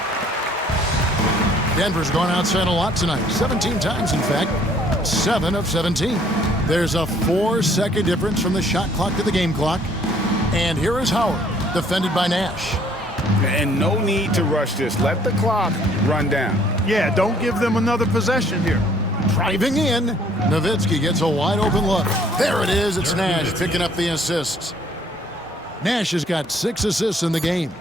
Denver's gone outside a lot tonight. 17 times, in fact. 7 of 17. There's a 4-second difference from the shot clock to the game clock. And here is Howard, defended by Nash. And no need to rush this. Let the clock run down. Yeah, don't give them another possession here. Driving in. Nowitzki gets a wide open look. There it is. It's Nash picking up the assists. Nash has got 6 assists in the game.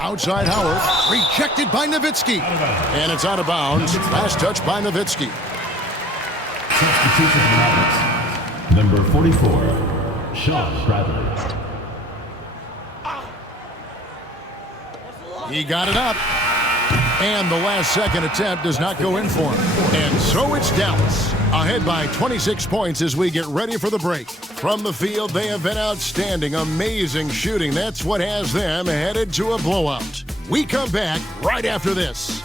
Outside Howard. Rejected by Nowitzki. And it's out of bounds. Last touch by Nowitzki. Substitution for Mavericks. Number 44, Sean Bradley. He got it up. And the last second attempt does not go in for him. And so it's Dallas, ahead by 26 points as we get ready for the break. From the field, they have been outstanding, amazing shooting. That's what has them headed to a blowout. We come back right after this.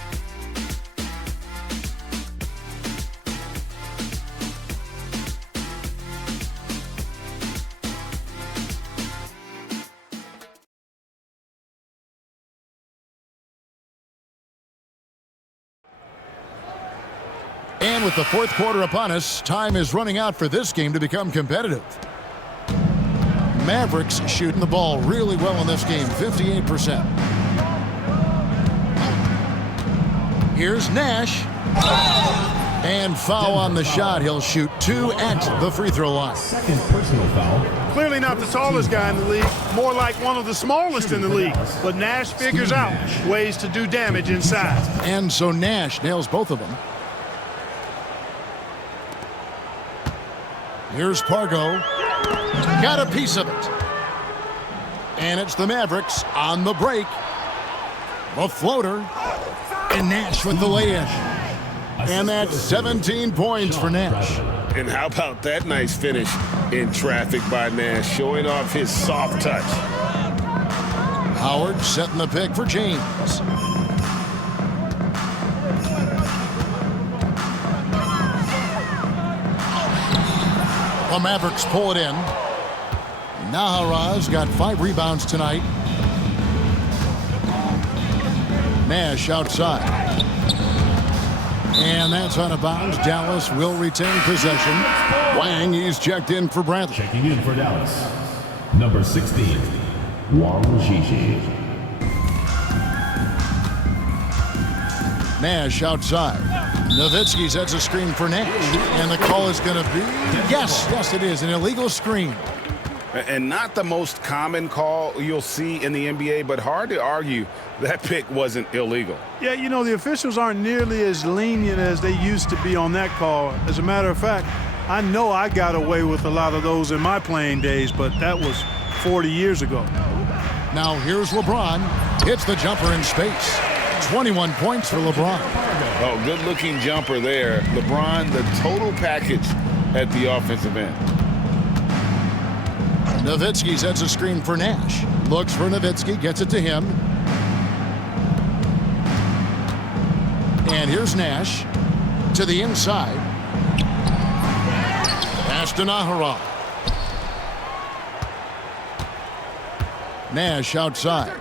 And with the fourth quarter upon us, time is running out for this game to become competitive. Mavericks shooting the ball really well in this game, 58%. Here's Nash. And foul on the shot. He'll shoot 2 at the free throw line. Second personal foul. Clearly not the tallest guy in the league, more like one of the smallest in the league. But Nash figures out ways to do damage inside. And so Nash nails both of them. Here's Pargo. Got a piece of it. And it's the Mavericks on the break. The floater. And Nash with the lay-in. And that's 17 points for Nash. And how about that nice finish in traffic by Nash, showing off his soft touch. Howard setting the pick for James. The Mavericks pull it in. Nahara's got 5 rebounds tonight. Nash outside. And that's out of bounds. Dallas will retain possession. Wang, he's checked in for Bradley. Checking in for Dallas. Number 16, Wang Shishi. Nash outside. Nowitzki sets a screen for Nash. And the call is going to be, yes, it is, an illegal screen. And not the most common call you'll see in the NBA, but hard to argue that pick wasn't illegal. Yeah, you know, the officials aren't nearly as lenient as they used to be on that call. As a matter of fact, I know I got away with a lot of those in my playing days, but that was 40 years ago. Now here's LeBron. Hits the jumper in space. 21 points for LeBron. Oh, good-looking jumper there. LeBron, the total package at the offensive end. Nowitzki sets a screen for Nash. Looks for Nowitzki, gets it to him. And here's Nash to the inside. Pass to Nahara. Nash outside.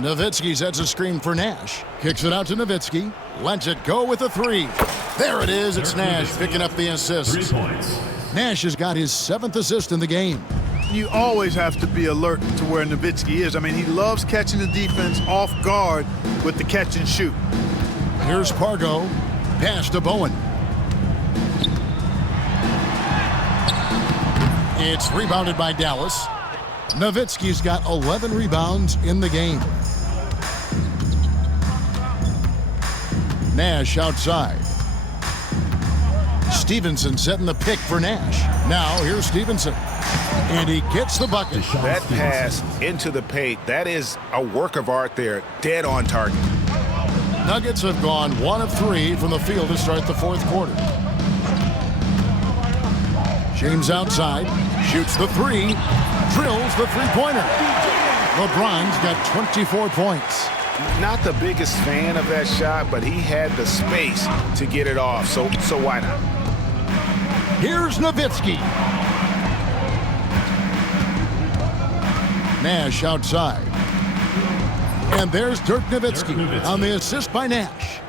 Nowitzki sets a screen for Nash. Kicks it out to Nowitzki. Lets it go with a three. There it is. It's Nash picking up the assist. 3 points. Nash has got his 7th assist in the game. You always have to be alert to where Nowitzki is. I mean, he loves catching the defense off guard with the catch and shoot. Here's Pargo. Pass to Bowen. It's rebounded by Dallas. Nowitzki's got 11 rebounds in the game. Nash outside. Stevenson setting the pick for Nash. Now here's Stevenson. And he gets the bucket. That pass into the paint, that is a work of art there. Dead on target. Nuggets have gone 1 of 3 from the field to start the 4th quarter. James outside. Shoots the 3. Drills the three-pointer. LeBron's got 24 points. Not the biggest fan of that shot, but he had the space to get it off, so why not? Here's Nowitzki. Nash outside. And there's Dirk Nowitzki on the assist by Nash.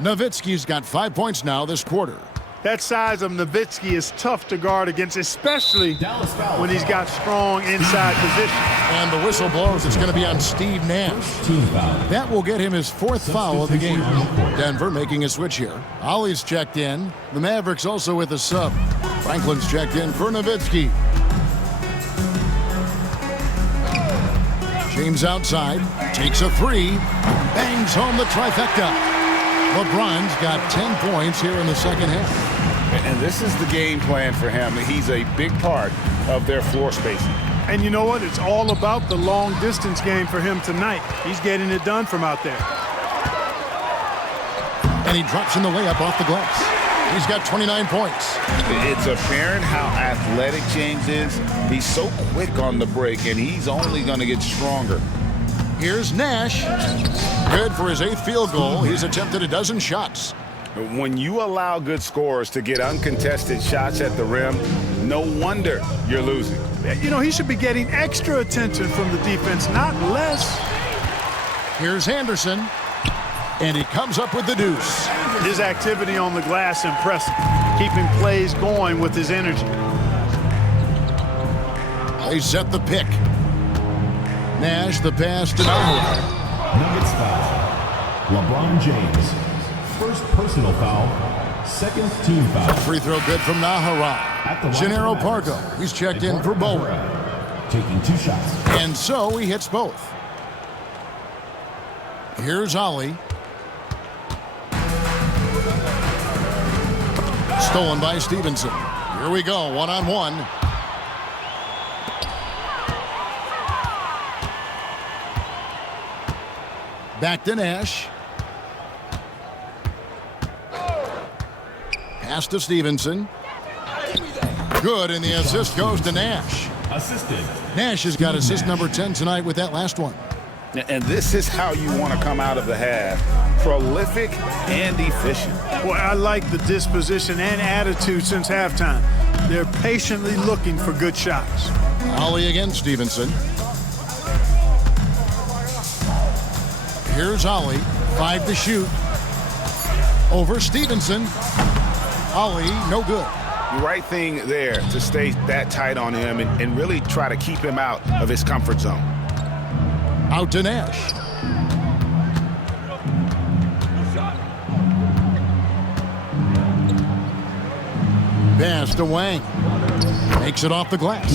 Nowitzki's got 5 points now this quarter. That size of Nowitzki is tough to guard against, especially when he's got strong inside position. And the whistle blows. It's going to be on Steve Nash. That will get him his 4th foul of the game. Denver making a switch here. Ollie's checked in. The Mavericks also with a sub. Franklin's checked in for Nowitzki. James outside. Takes a 3. Bangs home the trifecta. LeBron's got 10 points here in the second half. And this is the game plan for him. He's a big part of their floor spacing. And you know what? It's all about the long distance game for him tonight. He's getting it done from out there. And he drops in the layup off the glass. He's got 29 points. It's apparent how athletic James is. He's so quick on the break, and he's only going to get stronger. Here's Nash. Good for his 8th field goal. He's attempted a dozen shots. When you allow good scorers to get uncontested shots at the rim, no wonder you're losing. You know, he should be getting extra attention from the defense, not less. Here's Anderson. And he comes up with the deuce. His activity on the glass impressive, keeping plays going with his energy. They set the pick. Nash the pass to Nahara. Nuggets foul. LeBron James. First personal foul. Second team foul. Free throw good from Nahara. Gennaro Pargo. He's checked in for Bowen. Taking 2 shots. And so he hits both. Here's Ollie. Stolen by Stevenson. Here we go, 1-on-1. Back to Nash. Pass to Stevenson. Good, and the assist goes to Nash. Assisted. Nash has got assist number 10 tonight with that last one. And this is how you want to come out of the half. Prolific and efficient. Boy, I like the disposition and attitude since halftime. They're patiently looking for good shots. Ollie against Stevenson. Here's Ollie. 5 to shoot. Over Stevenson. Ollie, no good. The right thing there to stay that tight on him and really try to keep him out of his comfort zone. Out to Nash. pass to Wang. Makes it off the glass.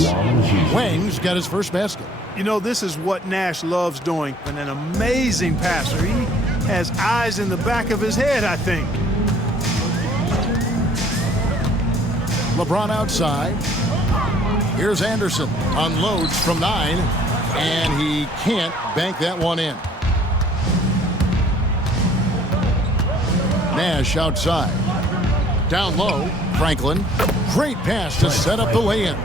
Wang's got his first basket. You know, this is what Nash loves doing. And an amazing passer. He has eyes in the back of his head, I think. LeBron outside. Here's Anderson. Unloads from 9. And he can't bank that one in. Nash outside. Down low. Franklin. Great pass to set up the lay-in.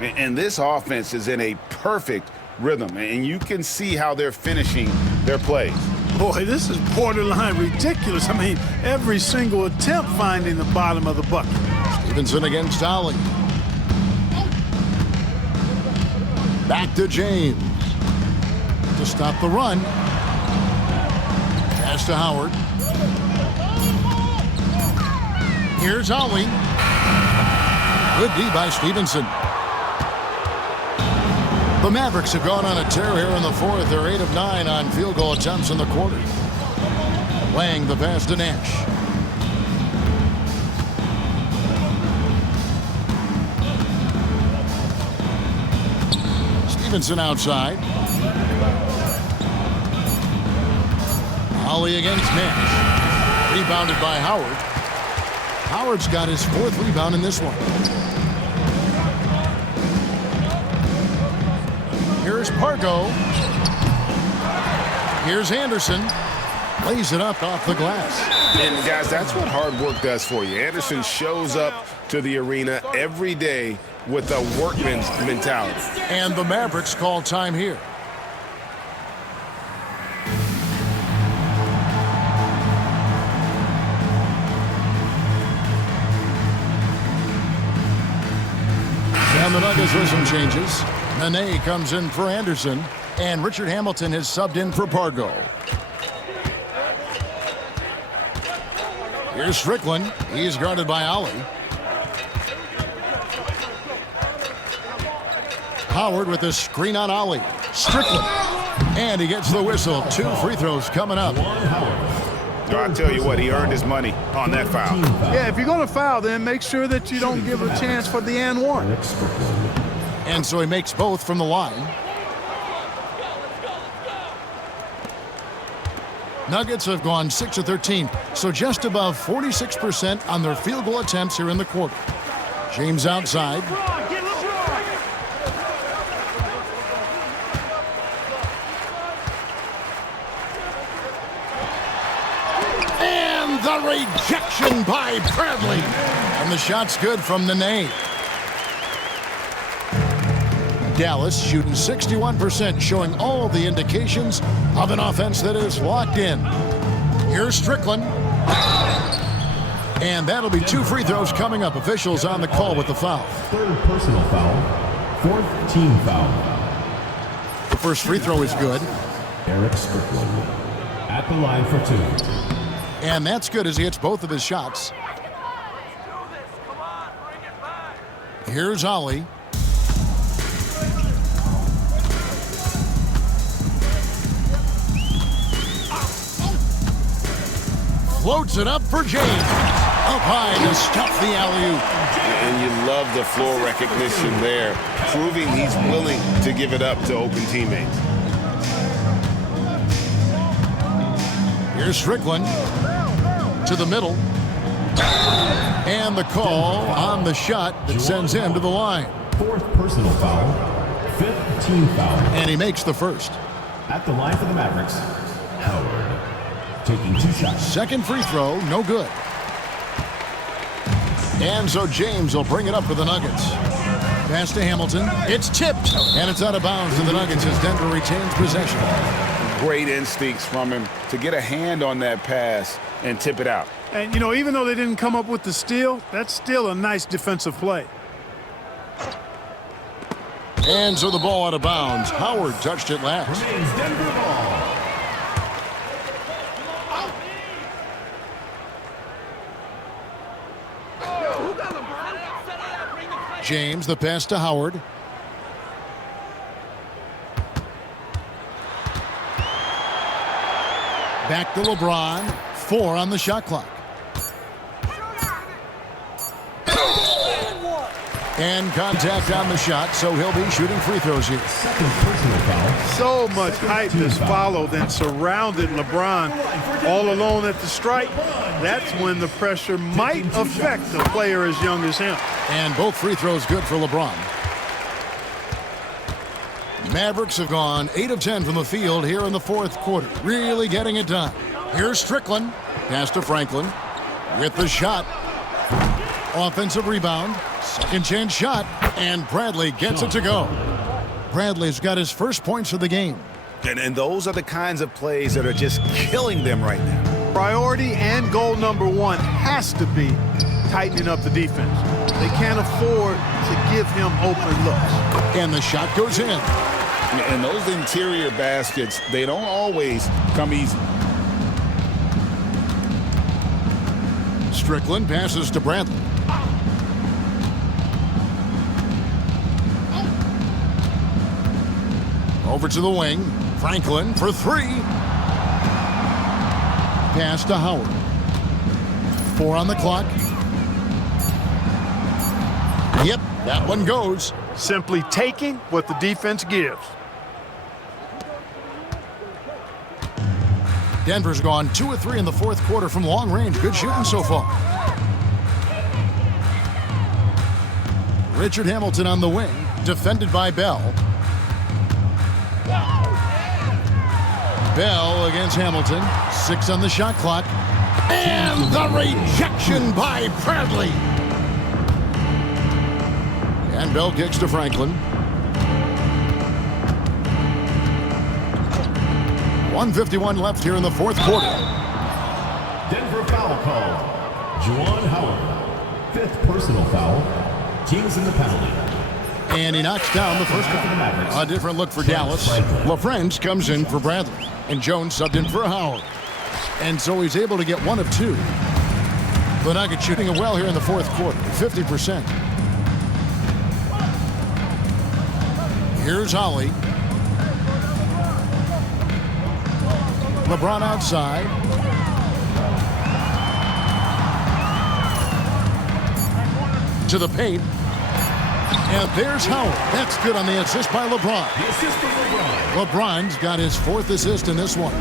And this offense is in a perfect rhythm. And you can see how they're finishing their plays. Boy, this is borderline ridiculous. I mean, every single attempt finding the bottom of the bucket. Stevenson against Ollie. Back to James. To stop the run. Pass to Howard. Here's Ollie. Good D by Stevenson. The Mavericks have gone on a tear here in the fourth. They're 8 of 9 on field goal attempts in the quarter. Wang the pass to Nash. Stevenson outside. Ollie against Nash. Rebounded by Howard. Howard's got his 4th rebound in this one. Here's Pargo. Here's Anderson. Lays it up off the glass. And guys, that's what hard work does for you. Anderson shows up to the arena every day with a workman's mentality. And the Mavericks call time here. And the Nuggets with some changes. Nene comes in for Anderson, and Richard Hamilton has subbed in for Pargo. Here's Strickland. He's guarded by Ollie. Howard with a screen on Ollie. Strickland. And he gets the whistle. 2 free throws coming up. I'll tell you what, he earned his money on that foul. Yeah, if you're going to foul, then make sure that you don't give a chance for the and one. And so he makes both from the line. Nuggets have gone 6 of 13, so just above 46% on their field goal attempts here in the quarter. James outside. And the rejection by Bradley. And the shot's good from Nene. Dallas shooting 61%, showing all the indications of an offense that is locked in. Here's Strickland. And that'll be 2 free throws coming up. Officials on the call with the foul. 3rd personal foul. 4th team foul. The first free throw is good. Eric Strickland at the line for 2. And that's good as he hits both of his shots. Here's Ollie. Floats it up for James. Up high to stuff the alley-oop. And you love the floor recognition there, proving he's willing to give it up to open teammates. Here's Strickland to the middle. And the call on the shot that sends him to the line. 4th personal foul. 5th team foul. And he makes the first. At the line for the Mavericks, Howard. Taking 2 shots. Second free throw, no good. And so James will bring it up for the Nuggets. Pass to Hamilton. It's tipped. And it's out of bounds to the Nuggets as Denver retains possession. Great instincts from him to get a hand on that pass and tip it out. And, you know, even though they didn't come up with the steal, that's still a nice defensive play. And so the ball out of bounds. Howard touched it last. Remains Denver ball. James, the pass to Howard. Back to LeBron. 4 on the shot clock. And contact on the shot, so he'll be shooting free throws here. Second personal foul. So much hype has followed and surrounded LeBron all alone at the stripe. That's when the pressure might affect a player as young as him. And both free throws good for LeBron. Mavericks have gone 8 of 10 from the field here in the fourth quarter. Really getting it done. Here's Strickland. Pass to Franklin. With the shot. Offensive rebound. Second chance shot. And Bradley gets it to go. Bradley's got his first points of the game. And those are the kinds of plays that are just killing them right now. Priority and goal number one has to be tightening up the defense. They can't afford to give him open looks. And the shot goes in. And those interior baskets, they don't always come easy. Strickland passes to Bradley. Over to the wing. Franklin for three. Pass to Howard. 4 on the clock. Yep, that one goes. Simply taking what the defense gives. Denver's gone 2 of 3 in the fourth quarter from long range. Good shooting so far. Richard Hamilton on the wing, defended by Bell. Bell against Hamilton. 6 on the shot clock. And the rejection by Bradley. And Bell kicks to Franklin. 1:51 left here in the fourth quarter. Denver foul called. Juwan Howard. 5th personal foul. Teams in the penalty. And he knocks down the first one. A different look for Dallas. LaFrance comes in for Bradley. And Jones subbed in for Howard. And so he's able to get 1 of 2. The Nuggets shooting it well here in the fourth quarter. 50%. Here's Ollie. LeBron outside. To the paint. And there's Howard. That's good on the assist by LeBron. The assist from LeBron. LeBron's got his 4th assist in this one.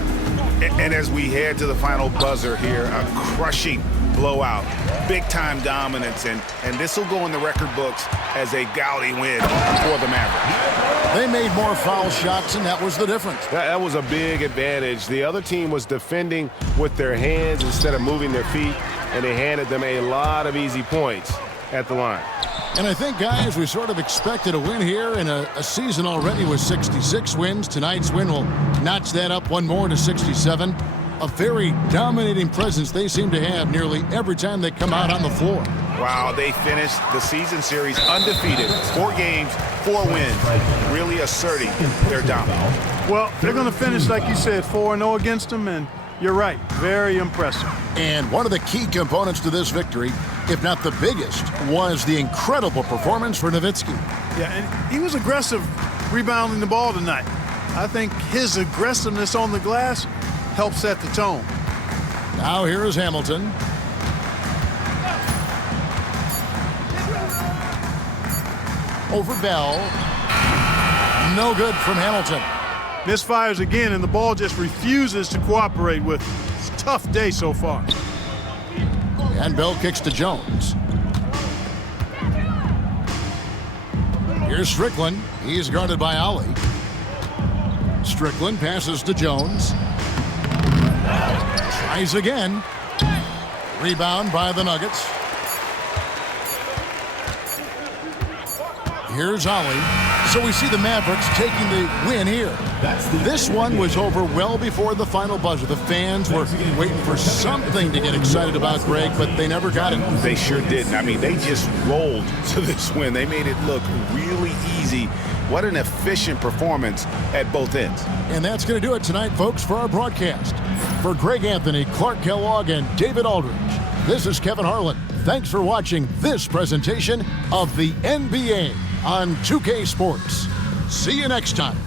And as we head to the final buzzer here, a crushing blowout, big-time dominance, and this will go in the record books as a gaudy win for the Mavericks. They made more foul shots, and that was the difference. That was a big advantage. The other team was defending with their hands instead of moving their feet, and they handed them a lot of easy points at the line. And I think, guys, we sort of expected a win here in a season already with 66 wins. Tonight's win will notch that up 1 more to 67. A very dominating presence they seem to have nearly every time they come out on the floor. Wow, they finished the season series undefeated. 4 games, 4 wins, really asserting their dominance. Well, they're going to finish, like you said, 4-0 against them, and you're right, very impressive. And one of the key components to this victory, if not the biggest, was the incredible performance for Nowitzki. Yeah, and he was aggressive rebounding the ball tonight. I think his aggressiveness on the glass helped set the tone. Now here is Hamilton. Over Bell. No good from Hamilton. Misfires again, and the ball just refuses to cooperate with him. It's a tough day so far. And Bell kicks to Jones. Here's Strickland. He's guarded by Ollie. Strickland passes to Jones. Tries again. Rebound by the Nuggets. Here's Ollie. So we see the Mavericks taking the win here. This one was over well before the final buzzer. The fans were waiting for something to get excited about, Greg, but they never got it. They sure didn't. I mean, they just rolled to this win. They made it look really easy. What an efficient performance at both ends. And that's going to do it tonight, folks, for our broadcast. For Greg Anthony, Clark Kellogg, and David Aldridge, this is Kevin Harlan. Thanks for watching this presentation of the NBA on 2K Sports. See you next time.